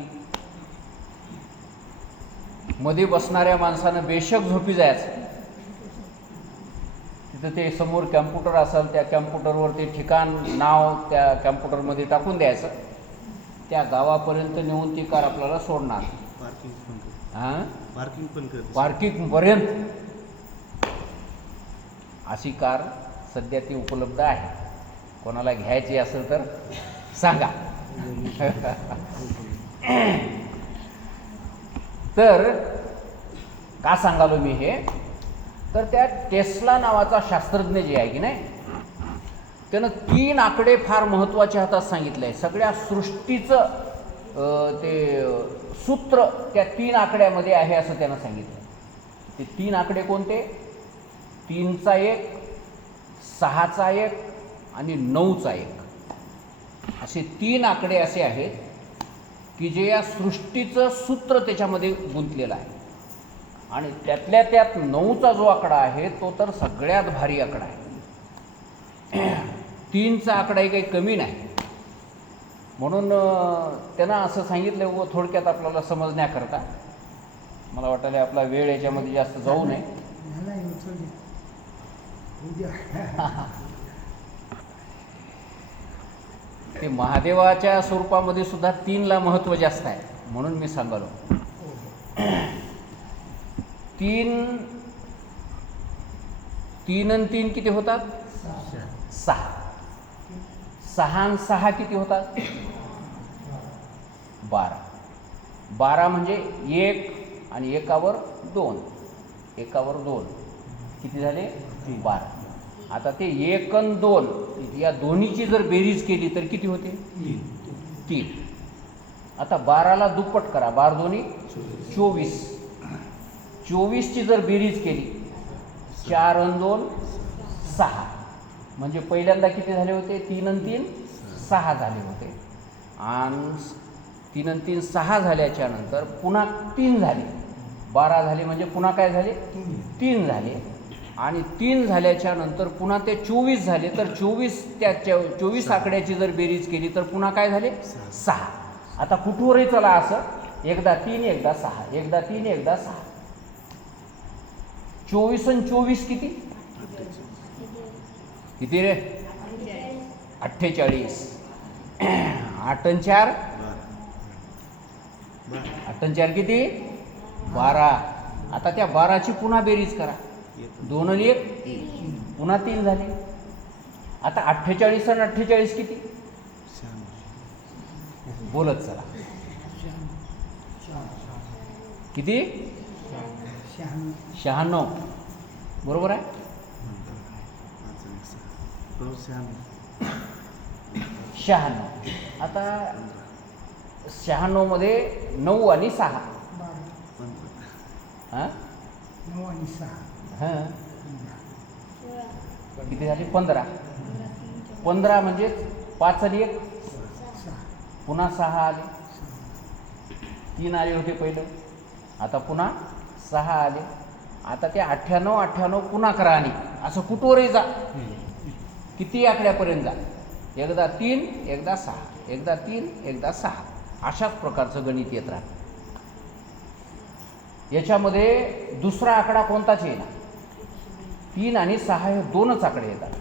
मध्ये बसणाऱ्या माणसानं बेशक झोपी जायचं, तिथं ते समोर कॅम्प्युटर असेल, त्या कॅम्प्युटरवर ते ठिकाण नाव त्या कॅम्प्युटरमध्ये टाकून द्यायचं, त्या गावापर्यंत नेऊन ती कार आपल्याला सोडणार. पार्किंग पण करते. हां, पार्किंग पण करते. पार्किंगपर्यंत अशी कार सध्या ती उपलब्ध आहे. कोणाला घ्यायची असेल तर सांगा. तर का सांगालो मी हे? तर त्या टेस्ला नावाचा शास्त्रज्ञ जे आहे की नाही, त्यानं 3 आकडे फार महत्त्वाचे हातात सांगितले आहे. सगळ्या सृष्टीचं ते सूत्र त्या 3 आकड्यामध्ये आहे असं त्यानं सांगितलं. ते 3 आकडे कोणते? 3चा 1, 6चा 1 आणि 9चा 1 असे 3 आकडे असे आहेत की जे या सृष्टीचं सूत्र त्याच्यामध्ये गुंतलेलं आहे. आणि त्यातल्या त्यात 9चा जो आकडा आहे तो तर सगळ्यात भारी आकडा आहे. 3चा आकडाही काही कमी नाही. म्हणून त्यांना असं सांगितलं व थोडक्यात आपल्याला समजण्याकरता. मला वाटलं आपला वेळ याच्यामध्ये जास्त जाऊ नये. ते महादेवाच्या स्वरूपामध्ये सुद्धा 3ला महत्त्व जास्त आहे, म्हणून मी सांगालो. 3 आणि 3 किती होतात? 6. 6 आणि 6 किती होतात? 12. 12 म्हणजे 1 आणि 1वर 2, 1वर 2 किती झाले? 12. आता ते 1 आणि 2 या दोन्हीची जर बेरीज केली तर किती होते? 3. आता 12ला दुप्पट करा, 12 दोन्ही 24. 24ची जर बेरीज केली 4 आणि 2 6, म्हणजे पहिल्यांदा किती झाले होते? 3 आणि 3 6 झाले होते. आणि 3 आणि 3 6 झाल्याच्या नंतर पुन्हा 3 झाले, 12 झाले म्हणजे पुन्हा काय झाले? 3 झाले. आणि 3 झाल्याच्या नंतर पुन्हा ते 24 झाले, तर 24 आकड्याची जर बेरीज केली तर पुन्हा काय झाले? 6. आता कुठवरही चला असं, एकदा 3 एकदा 6, एकदा 3 एकदा 6. 24 आणि 24 किती? किती रे? 48. 8 आणि 4 8 आणि 4 किती? 12. आता त्या 12ची पुन्हा बेरीज करा, 2 आणि 1 पुन्हा 3 झाले. आता 48 आणि 48 किती? बोलत चला, किती? 96. बरोबर आहे? 96. आता 96 मध्ये 9 आणि 6. 12. हां 9 आणि 6. हां किती झाली? 15. 15 म्हणजे 5 आणि 1 6. पुन्हा 6 आले, 3 आले होते पहिलं, आता पुन्हा 6 आले. आता ते 98 पुन्हा करा आणि असं कुठवरही जा, किती आकड्यापर्यंत जा, एकदा 3 एकदा 6, एकदा 3 एकदा 6, अशाच प्रकारचं गणित येत राहतं. याच्यामध्ये दुसरा आकडा कोणताच येणार? 3 आणि 6 हे 2च आकडे येतात.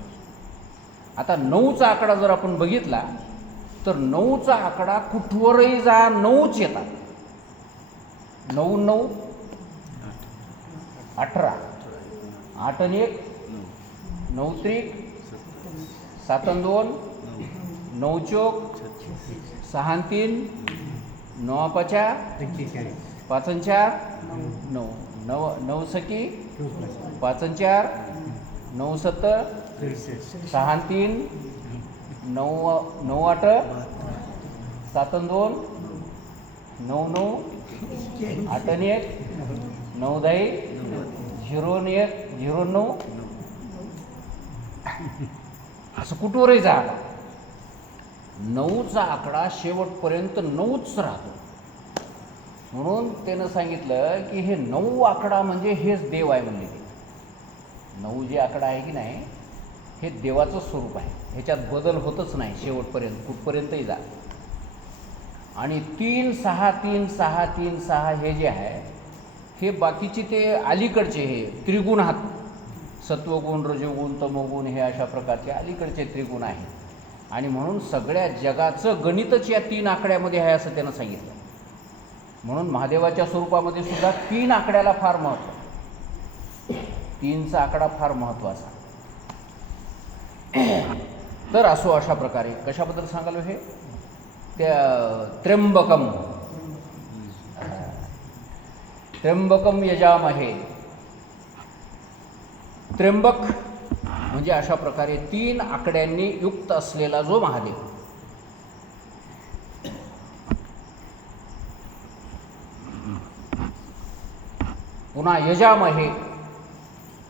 आता 9चा आकडा जर आपण बघितला तर 9चा आकडा कुठवरही जा 9च येतात. 9 9 18, 8 आणि 1 9 त्रिक, 7 आणि 2 9 चोक, 6 आणि 3 9 पाचा 5 आणि 4 9 9 9 सकी 5 आणि 4 9 7 6 आणि 3 9 9 8 7 आणि 2 9 9 8 आणि 1 9 10 0 आणि 1 0 9. असं कुठवरही जा, 9चा आकडा शेवटपर्यंत 9च राहतो. म्हणून त्यानं सांगितलं की हे 9 आकडा म्हणजे हेच देव आहे म्हणले. 9 जे आकडा आहे की नाही हे देवाचं स्वरूप आहे, ह्याच्यात बदल होतच नाही शेवटपर्यंत, कुठपर्यंतही जा. आणि 3 6 3 6 3 6 हे जे आहे हे बाकीचे ते अलीकडचे हे त्रिगुण आहात, सत्वगुण रजोगुण तमोगुण हे अशा प्रकारचे अलीकडचे त्रिगुण आहेत. आणि म्हणून सगळ्या जगाचं गणितच या 3 आकड्यामध्ये आहे असं त्यानं सांगितलं. म्हणून महादेवाच्या स्वरूपामध्ये सुद्धा 3 आकड्याला फार महत्त्व, 3चा आकडा फार महत्त्वाचा. तर असो अशा प्रकारे कशाबद्दल सांगालो हे? त्या त्र्यंबकम त्र्यंबकम यजामहे. त्र्यंबक म्हणजे अशा प्रकारे 3 आकड्यांनी युक्त असलेला जो महादेव. पुन्हा यजामहे,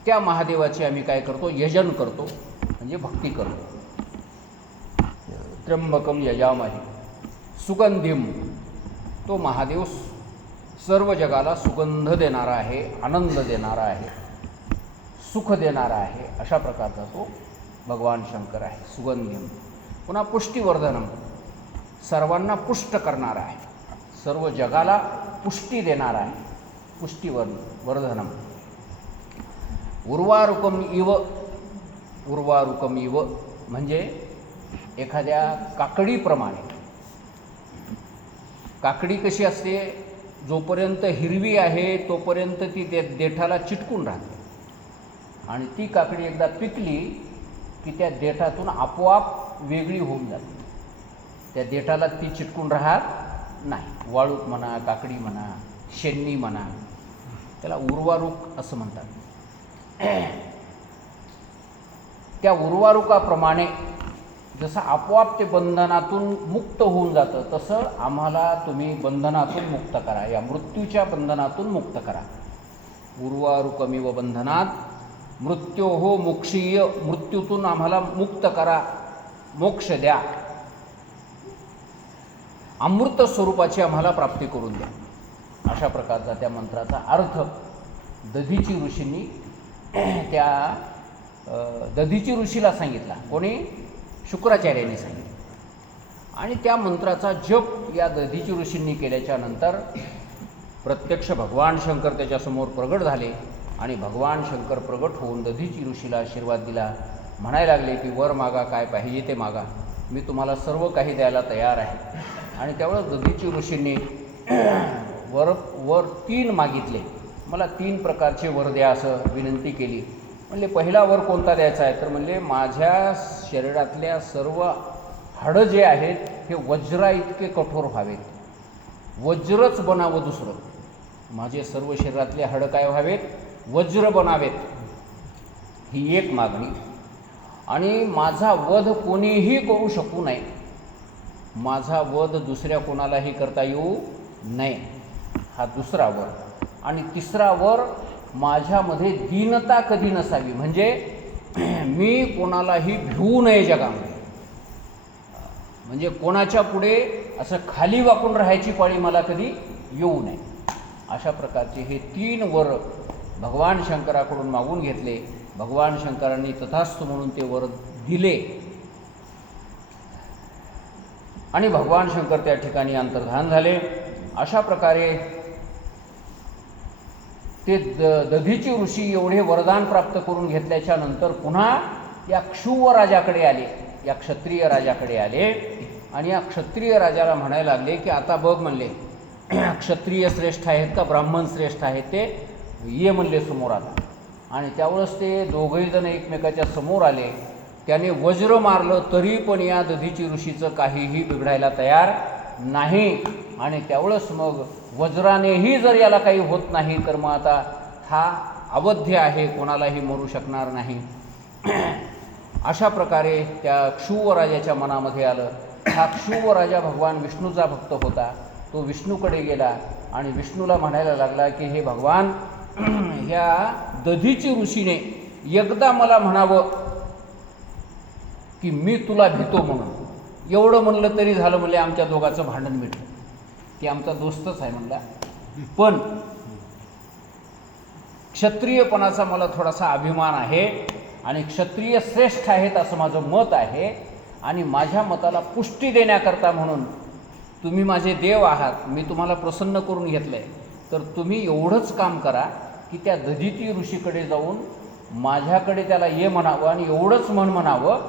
त्या महादेवाची आम्ही काय करतो? यजन करतो, म्हणजे भक्ती करतो. त्र्यंबकम यजामहे. सुगंधिम, तो महादेव सर्व जगाला सुगंध देणारा आहे, आनंद देणारा आहे, सुख देणारा आहे, अशा प्रकारचा तो भगवान शंकर आहे. सुगंधिम. पुन्हा पुष्टिवर्धनम, सर्वांना पुष्ट करणारा आहे, सर्व जगाला पुष्टी देणारा आहे. पुष्टिवर्धनम. उर्वारुकम इव. उर्वारुकम इव म्हणजे एखाद्या काकडीप्रमाणे. काकडी कशी असते? जोपर्यंत हिरवी आहे तोपर्यंत ती देठाला चिटकून राहते, आणि ती काकडी एकदा पिकली की त्या देठातून आपोआप वेगळी होऊन जाते. त्या देठाला ती चिटकून राहत नाही. वाळूक म्हणा, काकडी म्हणा, शेन्नी म्हणा, त्याला उर्वारुक असं म्हणतात. त्या उर्वारुकाप्रमाणे जसं आपोआप ते बंधनातून मुक्त होऊन जातं, तसं आम्हाला तुम्ही बंधनातून मुक्त करा, या मृत्यूच्या बंधनातून मुक्त करा. उर्वारुकमिव बंधनात मृत्योहो मोक्षीय, मृत्यूतून आम्हाला मुक्त करा, मोक्ष द्या, अमृत स्वरूपाची आम्हाला प्राप्ती करून द्या. अशा प्रकारचा त्या मंत्राचा अर्थ दधीची ऋषींनी त्या दधीची ऋषीला सांगितला. कोणी? शुक्राचार्यांनी सांगितलं. आणि त्या मंत्राचा जप या दधीची ऋषींनी केल्याच्या नंतर प्रत्यक्ष भगवान शंकर त्याच्यासमोर प्रगट झाले. आणि भगवान शंकर प्रगट होऊन दधीची ऋषीला आशीर्वाद दिला. म्हणायला लागले की वर मागा, काय पाहिजे ते मागा, मी तुम्हाला सर्व काही द्यायला तयार आहे. आणि त्यावेळेस दधीची ऋषींनी वर 3 मागितले. मला 3 प्रकारचे वर द्या असं विनंती केली. म्हणले पहिला वर कोणता द्यायचा आहे? तर म्हणले माझ्या शरीरातल्या सर्व हाडं जे आहेत हे वज्रा इतके कठोर व्हावेत, वज्रच बनावं दुसरं. माझे सर्व शरीरातले हाडं काय व्हावेत? वज्र बनावेत, ही एक मागणी. आणि माझा वध कोणीही करू शकू नये, माझा वध दुसऱ्या कोणालाही करता येऊ नये, हा दुसरा वर. आणि तिसरा वर, माझ्यामध्ये दीनता कधी नसावी, म्हणजे मी कोणालाही भिवू नये जगामध्ये, म्हणजे कोणाच्या पुढे असं खाली वाकून राहायची पाळी मला कधी येऊ नये. अशा प्रकारचे हे 3 वर भगवान शंकराकडून मागून घेतले. भगवान शंकरांनी तथास्तु म्हणून ते वर दिले. आणि भगवान शंकर त्या ठिकाणी अंतर्धान झाले. अशा प्रकारे ते दधीची ऋषी एवढे वरदान प्राप्त करून घेतल्याच्या नंतर पुन्हा या क्षुव राजाकडे आले, या क्षत्रिय राजाकडे आले. आणि या क्षत्रिय राजाला म्हणायला लागले की आता बघ म्हणले, क्षत्रिय श्रेष्ठ आहेत का ब्राह्मण श्रेष्ठ आहेत ते ये म्हणले समोर आता. आणि त्यावेळेस ते दोघंही जण एकमेकाच्या समोर आले. त्याने वज्र मारलं तरी पण या दधीची ऋषीचं काहीही बिघडायला तयार नाही. आणि त्यावेळेस मग वज्रानेही जर याला काही होत नाही तर मग आता हा अवध्य आहे, कोणालाही मरू शकणार नाही. अशा प्रकारे त्या क्षुव राजाच्या मनामध्ये आलं. हा क्षुव राजा भगवान विष्णूचा भक्त होता. तो विष्णूकडे गेला आणि विष्णूला म्हणायला लागला की हे भगवान, ह्या दधीची ऋषीने एकदा मला म्हणावं की मी तुला भितो म्हणून. एवढं म्हणलं तरी झालं. म्हणले आमच्या दोघांचं भांडण मिटलं, की आमचा दोस्तच आहे म्हणला. पण क्षत्रियपणाचा मला थोडासा अभिमान आहे आणि क्षत्रिय श्रेष्ठ आहेत असं माझं मत आहे. आणि माझ्या मताला पुष्टी देण्याकरता म्हणून तुम्ही माझे देव आहात, मी तुम्हाला प्रसन्न करून घेतलं आहे. तर तुम्ही एवढंच काम करा की त्या दधीची ऋषीकडे जाऊन माझ्याकडे त्याला ये म्हणावं आणि एवढंच म्हणावं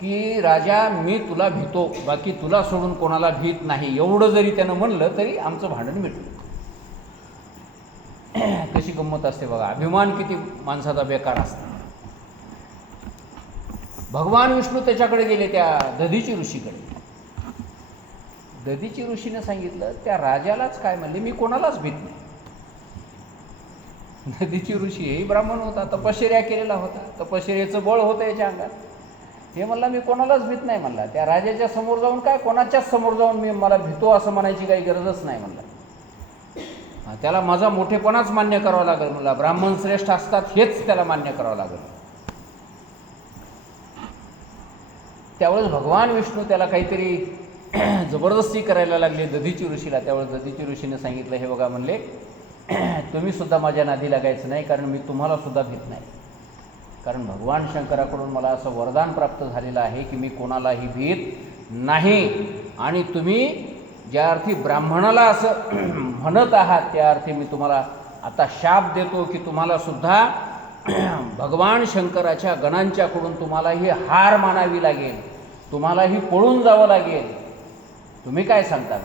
की राजा मी तुला भितो, बाकी तुला सोडून कोणाला भीत नाही. एवढं जरी त्यानं म्हणलं तरी आमचं भांडण मिटलं. कशी गंमत असते बघा, अभिमान किती माणसाचा बेकार असतो. भगवान विष्णू त्याच्याकडे गेले, त्या दधीची ऋषीकडे. दधीची ऋषीने सांगितलं त्या राजालाच काय म्हणले, मी कोणालाच भीत नाही. दधीची ऋषी हेही ब्राह्मण होता, तपश्चर्या केलेला होता, तपश्चर्याचं बळ होतं याच्या अंगात. हे म्हणला मी कोणालाच भीत नाही म्हणला. त्या राजाच्या समोर जाऊन काय, कोणाच्याच समोर जाऊन मी मला भितो असं म्हणायची काही गरजच नाही म्हणला. त्याला माझा मोठेपणाच मान्य करावा लागेल म्हणला. ब्राह्मण श्रेष्ठ असतात हेच त्याला मान्य करावं लागेल. त्यावेळेस भगवान विष्णू त्याला काहीतरी जबरदस्ती करायला लागली दधीची ऋषीला. त्यावेळेस दधीची ऋषीने सांगितलं, हे बघा म्हणले, तुम्ही सुद्धा माझ्या नादी लागायचं नाही, कारण मी तुम्हाला सुद्धा भीत नाही. कारण भगवान शंकराकडून मला असं वरदान प्राप्त झालेलं आहे की मी कोणालाही भीत नाही. आणि तुम्ही ज्या अर्थी ब्राह्मणाला असं म्हणत आहात त्या अर्थी मी तुम्हाला आता शाप देतो की तुम्हाला सुद्धा भगवान शंकराच्या गणांच्याकडून तुम्हालाही हार मानावी लागेल, तुम्हालाही पळून जावं लागेल. तुम्ही काय सांगता?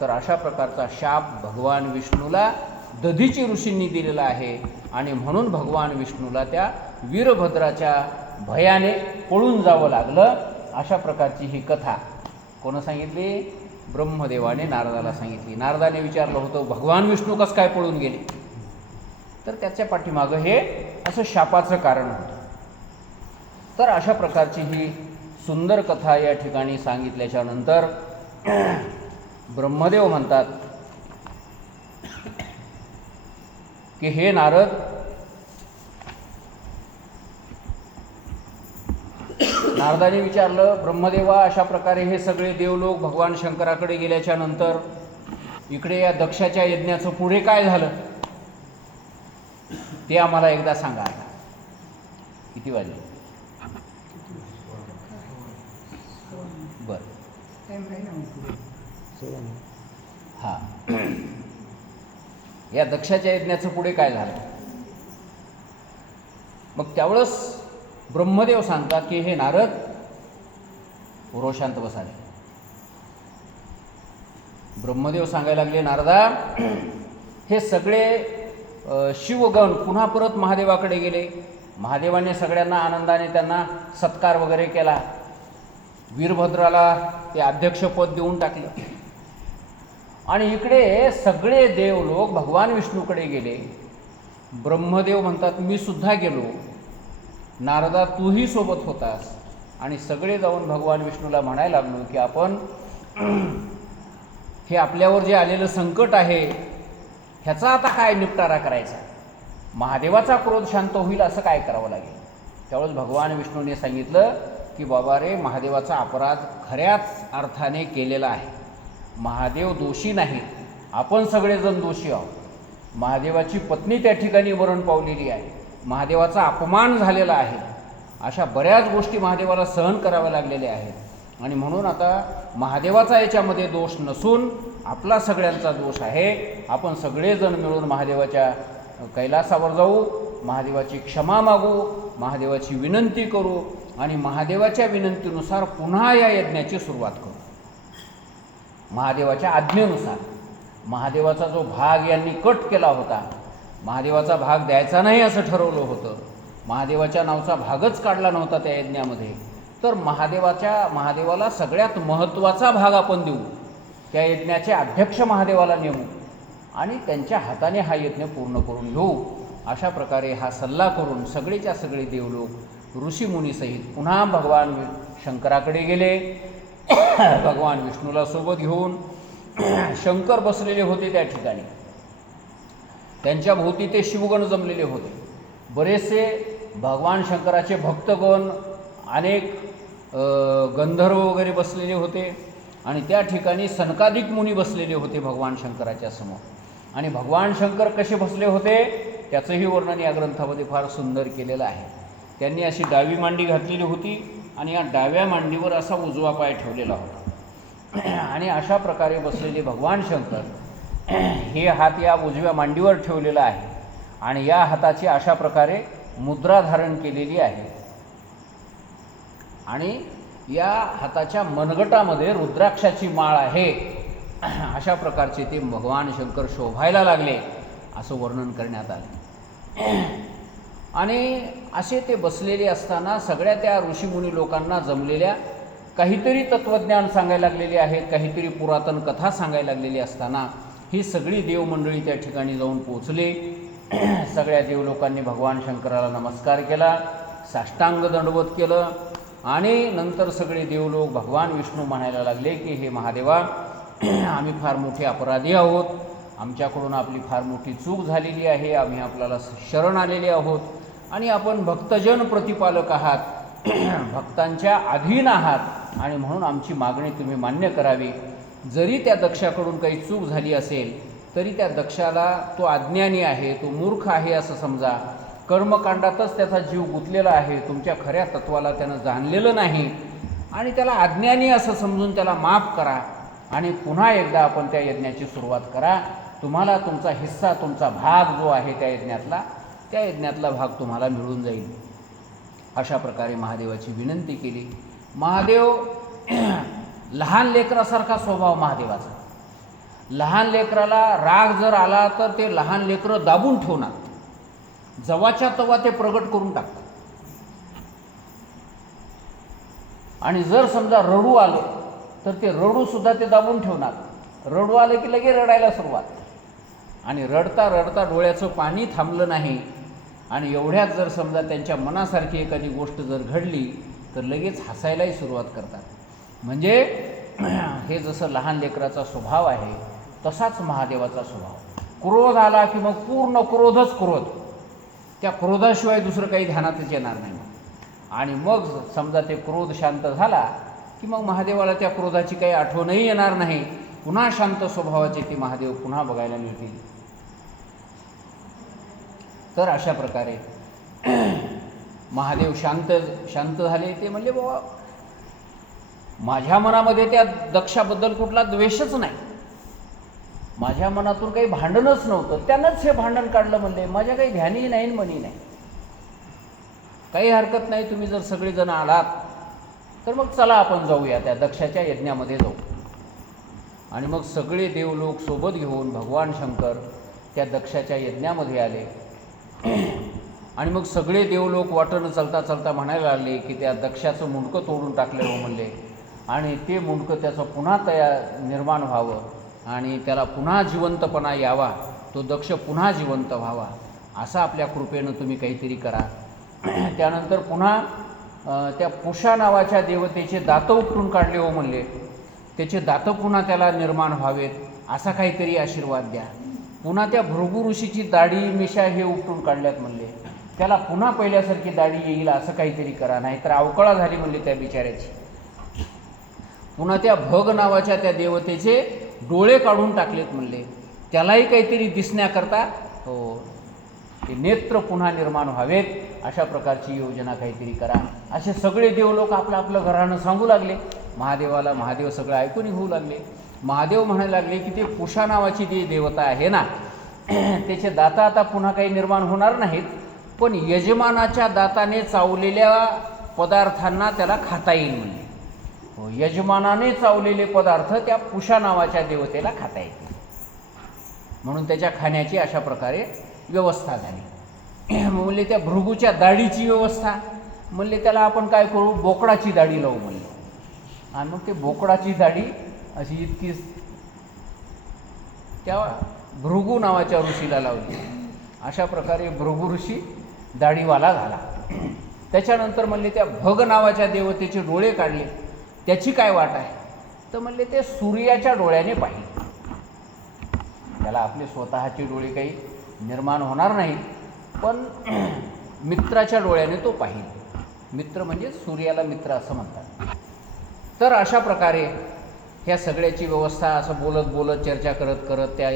तर अशा प्रकारचा शाप भगवान विष्णूला दधीची ऋषींनी दिलेला आहे. आणि म्हणून भगवान विष्णूला त्या वीरभद्राच्या भयाने पळून जावं लागलं. अशा प्रकारची ही कथा कोण सांगितली? ब्रह्मदेवाने नारदाला सांगितली. नारदाने विचारलं होतं भगवान विष्णू कसं काय पळून गेले? तर त्याच्या पाठीमागं हे असं शापाचं कारण होतं. तर अशा प्रकारची ही सुंदर कथा या ठिकाणी सांगितल्याच्या नंतर ब्रह्मदेव म्हणतात की हे नारद, नारदाने विचारलं ब्रह्मदेवा, अशा प्रकारे हे सगळे देवलोक भगवान शंकराकडे गेल्याच्या नंतर इकडे या दक्षाच्या यज्ञाचं पुढे काय झालं ते आम्हाला एकदा सांगा. आता किती वाजले? बरं, टाइम राहील ना पुढे. हां, या दक्षाच्या यज्ञाचं पुढे काय झालं? मग त्यावेळेस ब्रह्मदेव सांगतात की हे नारद, शांत बसाले. ब्रह्मदेव सांगायला लागले नारदा, हे सगळे शिवगण पुन्हा परत महादेवाकडे गेले. महादेवाने सगळ्यांना आनंदाने त्यांना सत्कार वगैरे केला. वीरभद्राला ते अध्यक्षपद देऊन टाकलं. आणि इकडे सगळे देवलोक भगवान विष्णूकडे गेले. ब्रह्मदेव म्हणतात मी सुद्धा गेलो. नारदा तूही सोबत होतास. आणि सगळे जाऊन भगवान विष्णूला म्हणायला लागलो की आपण हे आपल्यावर जे आलेलं संकट आहे ह्याचा आता काय निपटारा करायचा? महादेवाचा क्रोध शांत होईल असं काय करावं लागेल? त्यावेळेस भगवान विष्णूने सांगितलं की बाबा रे, महादेवाचा अपराध खऱ्याच अर्थाने केलेला आहे. महादेव दोषी नाही, आपण सगळेजण दोषी आहोत. महादेवाची पत्नी त्या ठिकाणी मरण पावलेली आहे. महादेवाचा अपमान झालेला आहे. अशा बऱ्याच गोष्टी महादेवाला सहन कराव्या लागलेल्या आहेत. आणि म्हणून आता महादेवाचा याच्यामध्ये दोष नसून आपला सगळ्यांचा दोष आहे. आपण सगळेजण मिळून महादेवाच्या कैलासावर जाऊ, महादेवाची क्षमा मागू, महादेवाची विनंती करू आणि महादेवाच्या विनंतीनुसार पुन्हा या यज्ञाची सुरुवात करू. महादेवाच्या आज्ञेनुसार. महादेवाचा जो भाग यांनी कट केला होता, महादेवाचा भाग द्यायचा नाही असं ठरवलं होतं, महादेवाच्या नावाचा भागच काढला नव्हता त्या यज्ञामध्ये, तर महादेवाला सगळ्यात महत्त्वाचा भाग आपण देऊ. त्या यज्ञाचे अध्यक्ष महादेवाला नेमू आणि त्यांच्या हाताने हा यज्ञ पूर्ण करून घेऊ. अशा प्रकारे हा सल्ला करून सगळेच्या सगळे देवलोक ऋषीमुनीसहित पुन्हा भगवान शंकराकडे गेले. भगवान विष्णूला सोबत घेऊन शंकर बसलेले होते त्या ठिकाणी. त्यांच्या भोवती ते शिवगण जमलेले होते. बरेचसे भगवान शंकराचे भक्तगण, अनेक गंधर्व वगैरे बसलेले होते. आणि त्या ठिकाणी सनकादिक मुनी बसलेले होते भगवान शंकराच्या समोर. आणि भगवान शंकर कसे बसले होते त्याचंही वर्णन या ग्रंथामध्ये फार सुंदर केलेलं आहे. त्यांनी अशी डावी मांडी घातलेली होती आणि या डाव्या मांडीवर असा उजवा पाय ठेवलेला होता. आणि अशा प्रकारे बसलेले भगवान शंकर हे हात या उजव्या मांडीवर ठेवलेला आहे आणि या हाताची अशा प्रकारे मुद्रा धारण केलेली आहे. आणि या हाताच्या मनगटामध्ये रुद्राक्षाची माळ आहे. अशा प्रकारचे ते भगवान शंकर शोभायला लागले असं वर्णन करण्यात आलं. आणि असे ते बसलेले असताना सगळ्या त्या ऋषीमुनी लोकांना जमलेल्या काहीतरी तत्त्वज्ञान सांगायला लागलेले आहेत, काहीतरी पुरातन कथा सांगायला लागलेली असताना ही सगळी देवमंडळी त्या ठिकाणी जाऊन पोचले. सगळ्या देवलोकांनी भगवान शंकराला नमस्कार केला, साष्टांग दंडवत केलं. आणि नंतर सगळे देवलोक भगवान विष्णू म्हणायला लागले की हे महादेवा, आम्ही फार मोठे अपराधी आहोत, आमच्याकडून आपली फार मोठी चूक झालेली आहे, आम्ही आपल्याला शरण आलेले आहोत आणि आपण भक्तजन प्रतिपालक आहात, भक्तांच्या अधीन आहात आणि म्हणून आमची मागणी तुम्ही मान्य करावी. जरी त्या दक्षाकडून काही चूक झाली असेल तरी त्या दक्षाला तो अज्ञानी आहे, तो मूर्ख आहे असं समजा. कर्मकांडातच त्याचा जीव गुंतलेला आहे, तुमच्या खऱ्या तत्वाला त्यानं जाणलेलं नाही आणि त्याला अज्ञानी असं समजून त्याला माफ करा आणि पुन्हा एकदा आपण त्या यज्ञाची सुरुवात करा. तुम्हाला तुमचा हिस्सा, तुमचा भाग जो आहे त्या यज्ञातला भाग तुम्हाला मिळून जाईल. अशा प्रकारे महादेवाची विनंती केली. महादेव लहान लेकरासारखा स्वभाव महादेवाचा. लहान लेकराला राग जर आला तर ते लहान लेकरं दाबून ठेवणार, जवाच्या तवा ते प्रगट करून टाकतात. आणि जर समजा रडू आलं तर ते रडूसुद्धा ते दाबून ठेवणार. रडू आलं की लगेच रडायला सुरुवात, आणि रडता रडता डोळ्याचं पाणी थांबलं नाही. आणि एवढ्यात जर समजा त्यांच्या मनासारखी एखादी गोष्ट जर घडली तर लगेच हसायलाही सुरुवात करतात. म्हणजे हे जसं लहान लेकराचा स्वभाव आहे तसाच महादेवाचा स्वभाव. क्रोध आला की मग पूर्ण क्रोधच क्रोध, त्या क्रोधाशिवाय दुसरं काही ध्यानातच येणार नाही. आणि मग समजा ते क्रोध शांत झाला की मग महादेवाला त्या क्रोधाची काही आठवणही येणार नाही. पुन्हा शांत स्वभावाचे ते महादेव पुन्हा बघायला मिळतील. तर अशा प्रकारे महादेव शांत झाले. ते म्हणले बाबा माझ्या मनामध्ये त्या दक्षाबद्दल कुठला द्वेषच नाही, माझ्या मनातून काही भांडणच नव्हतं, त्यानंच हे भांडण काढलं. म्हणले माझ्या काही ध्यानी नाही मनी नाही. काही हरकत नाही, तुम्ही जर सगळेजण आलात तर मग चला आपण जाऊया त्या दक्षाच्या यज्ञामध्ये जाऊ. आणि मग सगळे देवलोक सोबत घेऊन भगवान शंकर त्या दक्षाच्या यज्ञामध्ये आले. आणि मग सगळे देवलोक वाटेनं चालता चालता म्हणायला लागले की त्या दक्षाचं मुंडकं तोडून टाकलं हो म्हणले, आणि ते मुंडकं त्याचं पुन्हा निर्माण व्हावं आणि त्याला पुन्हा जिवंतपणा यावा, तो दक्ष पुन्हा जिवंत व्हावा, असं आपल्या कृपेनं तुम्ही काहीतरी करा. त्यानंतर पुन्हा त्या पुषा नावाच्या देवतेचे दातं उपटून काढले हो म्हणले, त्याचे दातं पुन्हा त्याला निर्माण व्हावेत असा काहीतरी आशीर्वाद द्या. पुन्हा त्या भृगु ऋषीची दाढी मिशा हे उपटून काढल्यात म्हणले, त्याला पुन्हा पहिल्यासारखी दाढी येईल असं काहीतरी करा, नाहीतर अवकळा झाली म्हणले त्या बिचाऱ्याची. पुन्हा त्या भग नावाच्या त्या देवतेचे डोळे काढून टाकलेत म्हणले, त्यालाही काहीतरी दिसण्याकरता हो ते नेत्र पुन्हा निर्माण व्हावेत अशा प्रकारची योजना काहीतरी करा. असे सगळे देवलोक आपलं आपलं घरानं सांगू लागले महादेवाला. महादेव सगळं ऐकून होऊ लागले. महादेव म्हणायला लागले की ते पुषा नावाची जी देवता आहे ना, त्याचे दाता आता पुन्हा काही निर्माण होणार नाहीत, पण यजमानाच्या दाताने चावलेल्या पदार्थांना त्याला खाता येईल म्हणले. हो, यजमानाने चावलेले पदार्थ त्या पुषा नावाच्या देवतेला खाता येतील, म्हणून त्याच्या खाण्याची अशा प्रकारे व्यवस्था झाली. म्हणले त्या भृगूच्या दाढीची व्यवस्था, म्हणले त्याला आपण काय करू, बोकडाची दाढी लावू म्हणले. आणि मग ते बोकडाची दाढी अशी इतकी त्या भृगू नावाच्या ऋषीला लावली. अशा प्रकारे भृगू ऋषी दाढीवाला झाला. त्याच्यानंतर म्हणले त्या भग नावाच्या देवतेचे डोळे काढले, त्याची काय वाट आहे, तर म्हणले ते सूर्याच्या डोळ्याने पाहिले. त्याला आपले स्वतःचे डोळे काही निर्माण होणार नाहीत, पण मित्राच्या डोळ्याने तो पाहिल. मित्र म्हणजे सूर्याला मित्र असं म्हणतात. तर अशा प्रकारे ह्या सगळ्याची व्यवस्था असं बोलत बोलत चर्चा करत करत त्या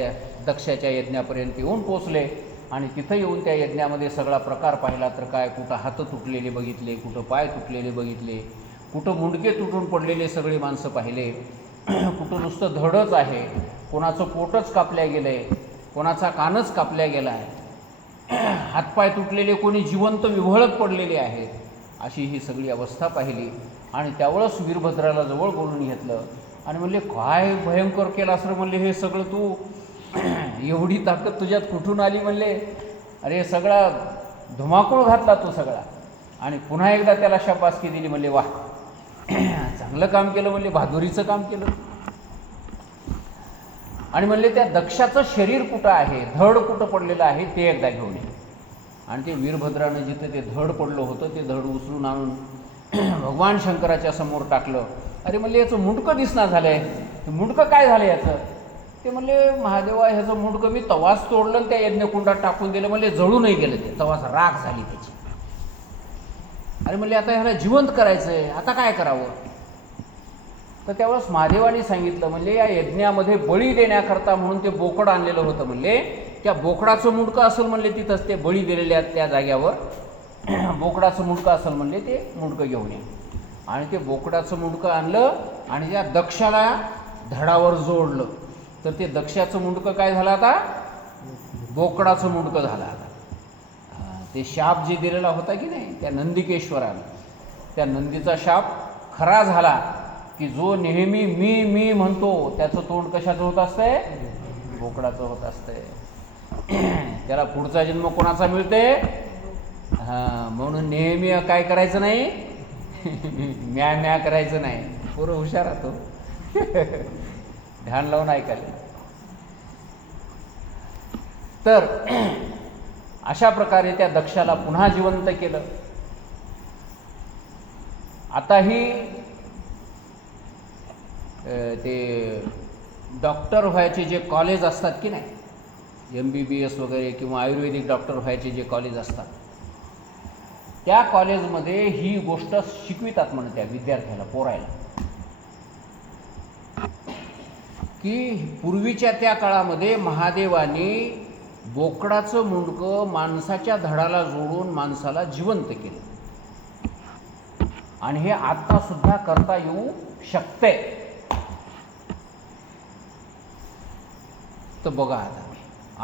दक्षाच्या यज्ञापर्यंत येऊन पोचले. आणि तिथं येऊन त्या यज्ञामध्ये सगळा प्रकार पाहिला तर काय, कुठं हात तुटलेले बघितले, कुठं पाय तुटलेले बघितले, कुठं मुंडके तुटून पडलेले सगळी माणसं पाहिले, कुठं नुसतं धडच आहे, कोणाचं पोटच कापल्या गेलं आहे, कोणाचा कानच कापल्या गेला आहे, हातपाय तुटलेले, कोणी जिवंत विव्हळत पडलेले आहेत. अशी ही सगळी अवस्था पाहिली. आणि त्यावेळेस वीरभद्राला जवळ बोलून घेतलं आणि म्हणले काय भयंकर केलं असं म्हणले, हे सगळं तू एवढी ताकद तुझ्यात कुठून आली म्हणले, अरे सगळा धुमाकूळ घातला तू सगळा. आणि पुन्हा एकदा त्याला शाबासकी दिली. म्हणले वाह चांगलं काम केलं म्हणले, बहादुरीचं काम केलं. आणि म्हणले त्या दक्षाचं शरीर कुठं आहे, धड कुठं पडलेलं आहे ते एकदा घेऊन ये. आणि ते वीरभद्रानं जिथं ते धड पडलं होतं ते धड उचलून आणून भगवान शंकराच्या समोर टाकलं. अरे म्हणले याचं मुंडकं दिसना झालं आहे, ते मुंडकं काय झालं याचं, ते म्हणले महादेवा ह्याचं मुंडकं मी तवाच तोडलं आणि त्या यज्ञकुंडात टाकून दिलं. म्हणले जळू नाही गेलं, ते तवाच राख झाली त्याची. अरे म्हणले आता ह्याला जिवंत करायचं आहे, आता काय करावं. तर त्यावेळेस महादेवाने सांगितलं, म्हणले या यज्ञामध्ये बळी देण्याकरता म्हणून ते बोकड आणलेलं होतं. म्हणले त्या बोकडाचं मुंडकं असेल म्हणले, तिथंच ते बळी दिलेल्या त्या जाग्यावर बोकडाचं मुंडकं असेल म्हणले, ते मुंडकं घेऊन ये. आणि ते बोकडाचं मुंडकं आणलं आणि त्या दक्षाला धडावर जोडलं. तर ते दक्षाचं मुंडकं काय झालं आता, बोकडाचं मुंडकं झालं. आता ते शाप जे दिलेला होता की नाही त्या नंदिकेश्वरानं, त्या नंदीचा शाप खरा झाला की जो नेहमी मी मी म्हणतो त्याचं तोंड कशाचं होत असतंय, बोकडाचं होत असतंय. त्याला पुढचा जन्म कोणाचा मिळते, हां, म्हणून नेहमी काय करायचं नाही म्या म्या करायचं नाही, पोरं हुशार राहतो. ध्यान लावून ऐकायला. तर अशा प्रकारे त्या दक्षाला पुन्हा जिवंत केलं. आताही ते डॉक्टर व्हायचे जे कॉलेज असतात की नाही, MBBS वगैरे किंवा आयुर्वेदिक डॉक्टर व्हायचे जे कॉलेज असतात, त्या कॉलेजमध्ये ही गोष्ट शिकवितात म्हणे त्या विद्यार्थ्याला, पोरायला, की पूर्वीच्या त्या काळामध्ये महादेवाने बोकडाचं मुंडकं माणसाच्या धडाला जोडून माणसाला जिवंत केलं आणि हे आता सुद्धा करता येऊ शकते. तर बघा आता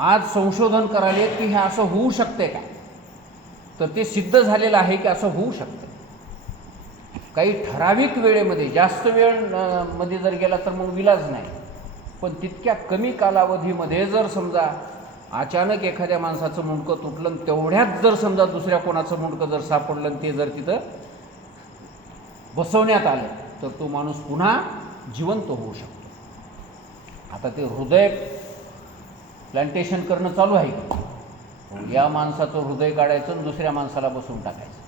आज संशोधन करायले की हे असं होऊ शकते का, तर ते सिद्ध झालेलं आहे की असं होऊ शकते. काही ठराविक वेळेमध्ये, जास्त वेळ मध्ये जर गेला तर मग विलाज नाही, पण तितक्या कमी कालावधीमध्ये जर समजा अचानक एखाद्या माणसाचं मुंडकं तुटलं, तेवढ्यात जर समजा दुसऱ्या कोणाचं मुंडकं जर सापडलं आणि ते जर तिथं बसवण्यात आलं, तर तो माणूस पुन्हा जिवंत होऊ शकतो. आता ते हृदय प्लांटेशन करणं चालू आहे की, या माणसाचं हृदय काढायचं आणि दुसऱ्या माणसाला बसवून टाकायचं.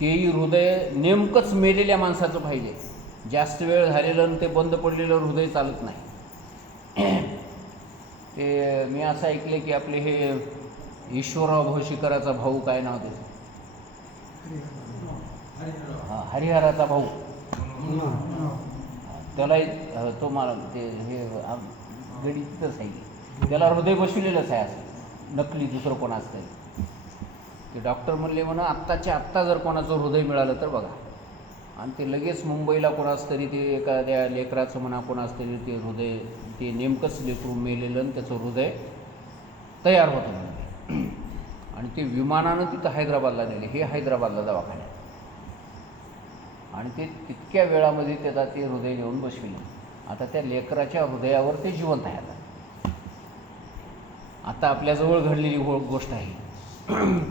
तेही हृदय नेमकंच मेलेल्या माणसाचं पाहिजे. जास्त वेळ झालेलं आणि ते बंद पडलेलं हृदय चालत नाही. ते मी असं ऐकलं की आपले हे ईश्वरराव भोशीकराचा भाऊ, काय नाव त्याचं, हरिहराचा भाऊ, त्याला तो मला ते हे गडी तिथंच आहे, त्याला हृदय बसविलेलंच आहे असं नकली दुसरं कोण असतं. ते डॉक्टर म्हणले म्हणून आत्ताच्या आत्ता जर कोणाचं हृदय मिळालं तर बघा, आणि ते लगेच मुंबईला कोणाच तरी ते एखाद्या लेकराचं म्हणा कोणाच तरी ते हृदय, ते नेमकंच लेकरू मेलेलं आणि त्याचं हृदय तयार होतं म्हणजे, आणि ते विमानानं तिथं हैदराबादला नेले. हे हैदराबादला दवाखान्यात, आणि ते तितक्या वेळामध्ये त्याला ते हृदय नेऊन बसविलं. आता त्या लेकराच्या हृदयावर ते जिवंत आहे. आता आपल्याजवळ घडलेली गोष्ट आहे.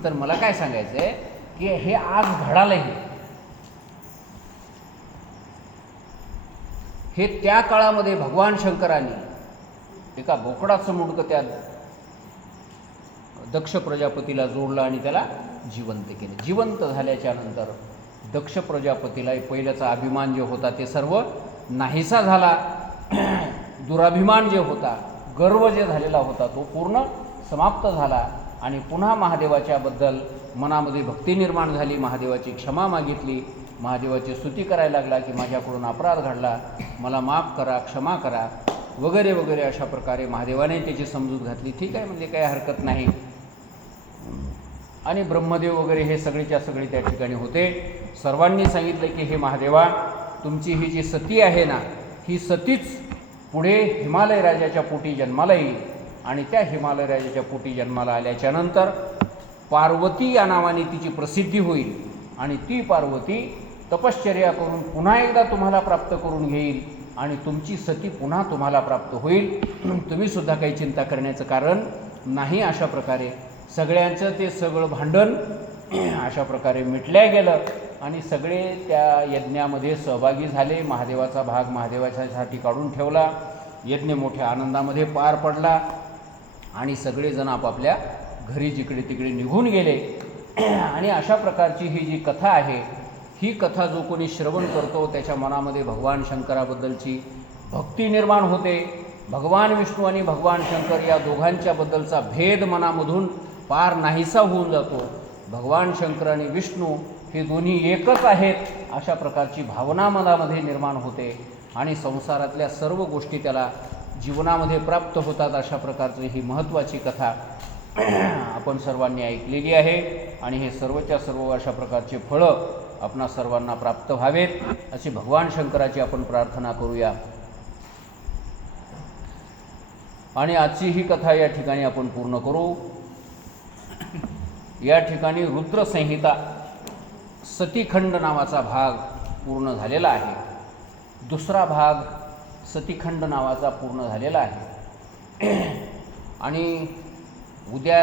तर मला काय सांगायचं आहे की हे आज घडालंही, हे त्या काळामध्ये भगवान शंकरांनी एका बोकडाचं मुंडकं त्या दक्ष प्रजापतीला जोडलं आणि त्याला जिवंत केलं. जिवंत झाल्याच्या नंतर दक्ष प्रजापतीला पहिल्याचा अभिमान जे होता ते सर्व नाहीसा झाला. दुराभिमान जे होता, गर्व जे झालेला होता, तो पूर्ण समाप्त झाला आणि पुन्हा महादेवाच्याबद्दल मनामध्ये भक्ती निर्माण झाली. महादेवाची क्षमा मागितली, महादेवाची स्तुती करायला लागला की माझ्याकडून अपराध घडला, मला माफ करा, क्षमा करा वगैरे वगैरे. अशा प्रकारे महादेवाने त्याची समजूत घातली. ठीक आहे, म्हणजे काही हरकत नाही. आणि ब्रह्मदेव वगैरे हे सगळेच्या सगळे त्या ठिकाणी होते. सर्वांनी सांगितलं की हे महादेवा, तुमची ही जी सती आहे ना, ही सतीच पुढे हिमालय राजाच्या पोटी जन्माला येईल, आणि त्या हिमालय राजाच्या पोटी जन्माला आल्याच्या नंतर पार्वती या नावाने तिची प्रसिद्धी होईल, आणि ती पार्वती तपश्चर्या करून पुन्हा एकदा तुम्हाला प्राप्त करून घेईल, आणि तुमची सती पुन्हा तुम्हाला प्राप्त होईल. तुम्हीसुद्धा काही चिंता करण्याचं कारण नाही. अशा प्रकारे सगळ्यांचं ते सगळं भांडण अशा प्रकारे मिटल्या गेलं, आणि सगळे त्या यज्ञामध्ये सहभागी झाले. महादेवाचा भाग महादेवाच्यासाठी काढून ठेवला. यज्ञ मोठ्या आनंदामध्ये पार पडला, आणि सगळेजण आपापल्या घरी जिकडे तिकडे निघून गेले. आणि अशा प्रकारची ही जी कथा आहे, ही कथा जो कोणी श्रवण करतो त्याच्या मनामध्ये भगवान शंकराबद्दलची भक्ती निर्माण होते. भगवान विष्णू आणि भगवान शंकर या दोघांच्याबद्दलचा भेद मनामधून पार नाहीसा होऊन जातो. भगवान शंकर आणि विष्णू हे दोन्ही एकच आहेत अशा प्रकारची भावना मनामध्ये निर्माण होते, आणि संसारातल्या सर्व गोष्टी त्याला जीवनामध्ये प्राप्त होतात. अशा प्रकारची ही महत्त्वाची कथा आपण सर्वांनी ऐकलेली आहे, आणि हे सर्वच्या सर्व अशा प्रकारचे फळं आपणा सर्वांना प्राप्त व्हावेत अशी भगवान शंकराची आपण प्रार्थना करूया. आणि आजची ही कथा या ठिकाणी आपण पूर्ण करू. या ठिकाणी रुद्रसंहिता सतीखंड नावाचा भाग पूर्ण झालेला आहे. दुसरा भाग सतीखंड नावाचा पूर्ण झालेला आहे, आणि उद्या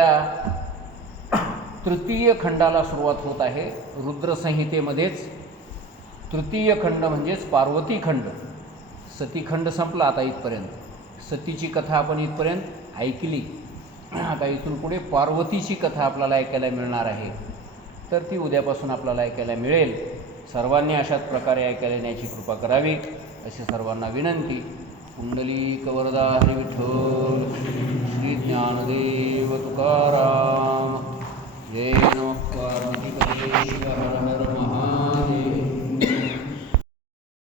तृतीय खंडाला सुरुवात होत आहे. रुद्रसंहितेमध्येच तृतीय खंड म्हणजेच पार्वती खंड. सतीखंड संपला आता इथपर्यंत. सतीची कथा आपण इथपर्यंत ऐकली. आता इथून पुढे पार्वतीची कथा आपल्याला ऐकायला मिळणार आहे. तर ती उद्यापासून आपल्याला ऐकायला मिळेल. सर्वांनी अशाच प्रकारे ऐकायला येण्याची कृपा करावी अशी सर्वांना विनंती. पुंडलिक वरदा हरी विठ्ठल. श्री ज्ञानदेव तुकाराम. जय नमः पार्वतीपते शिव हर हर महादेव.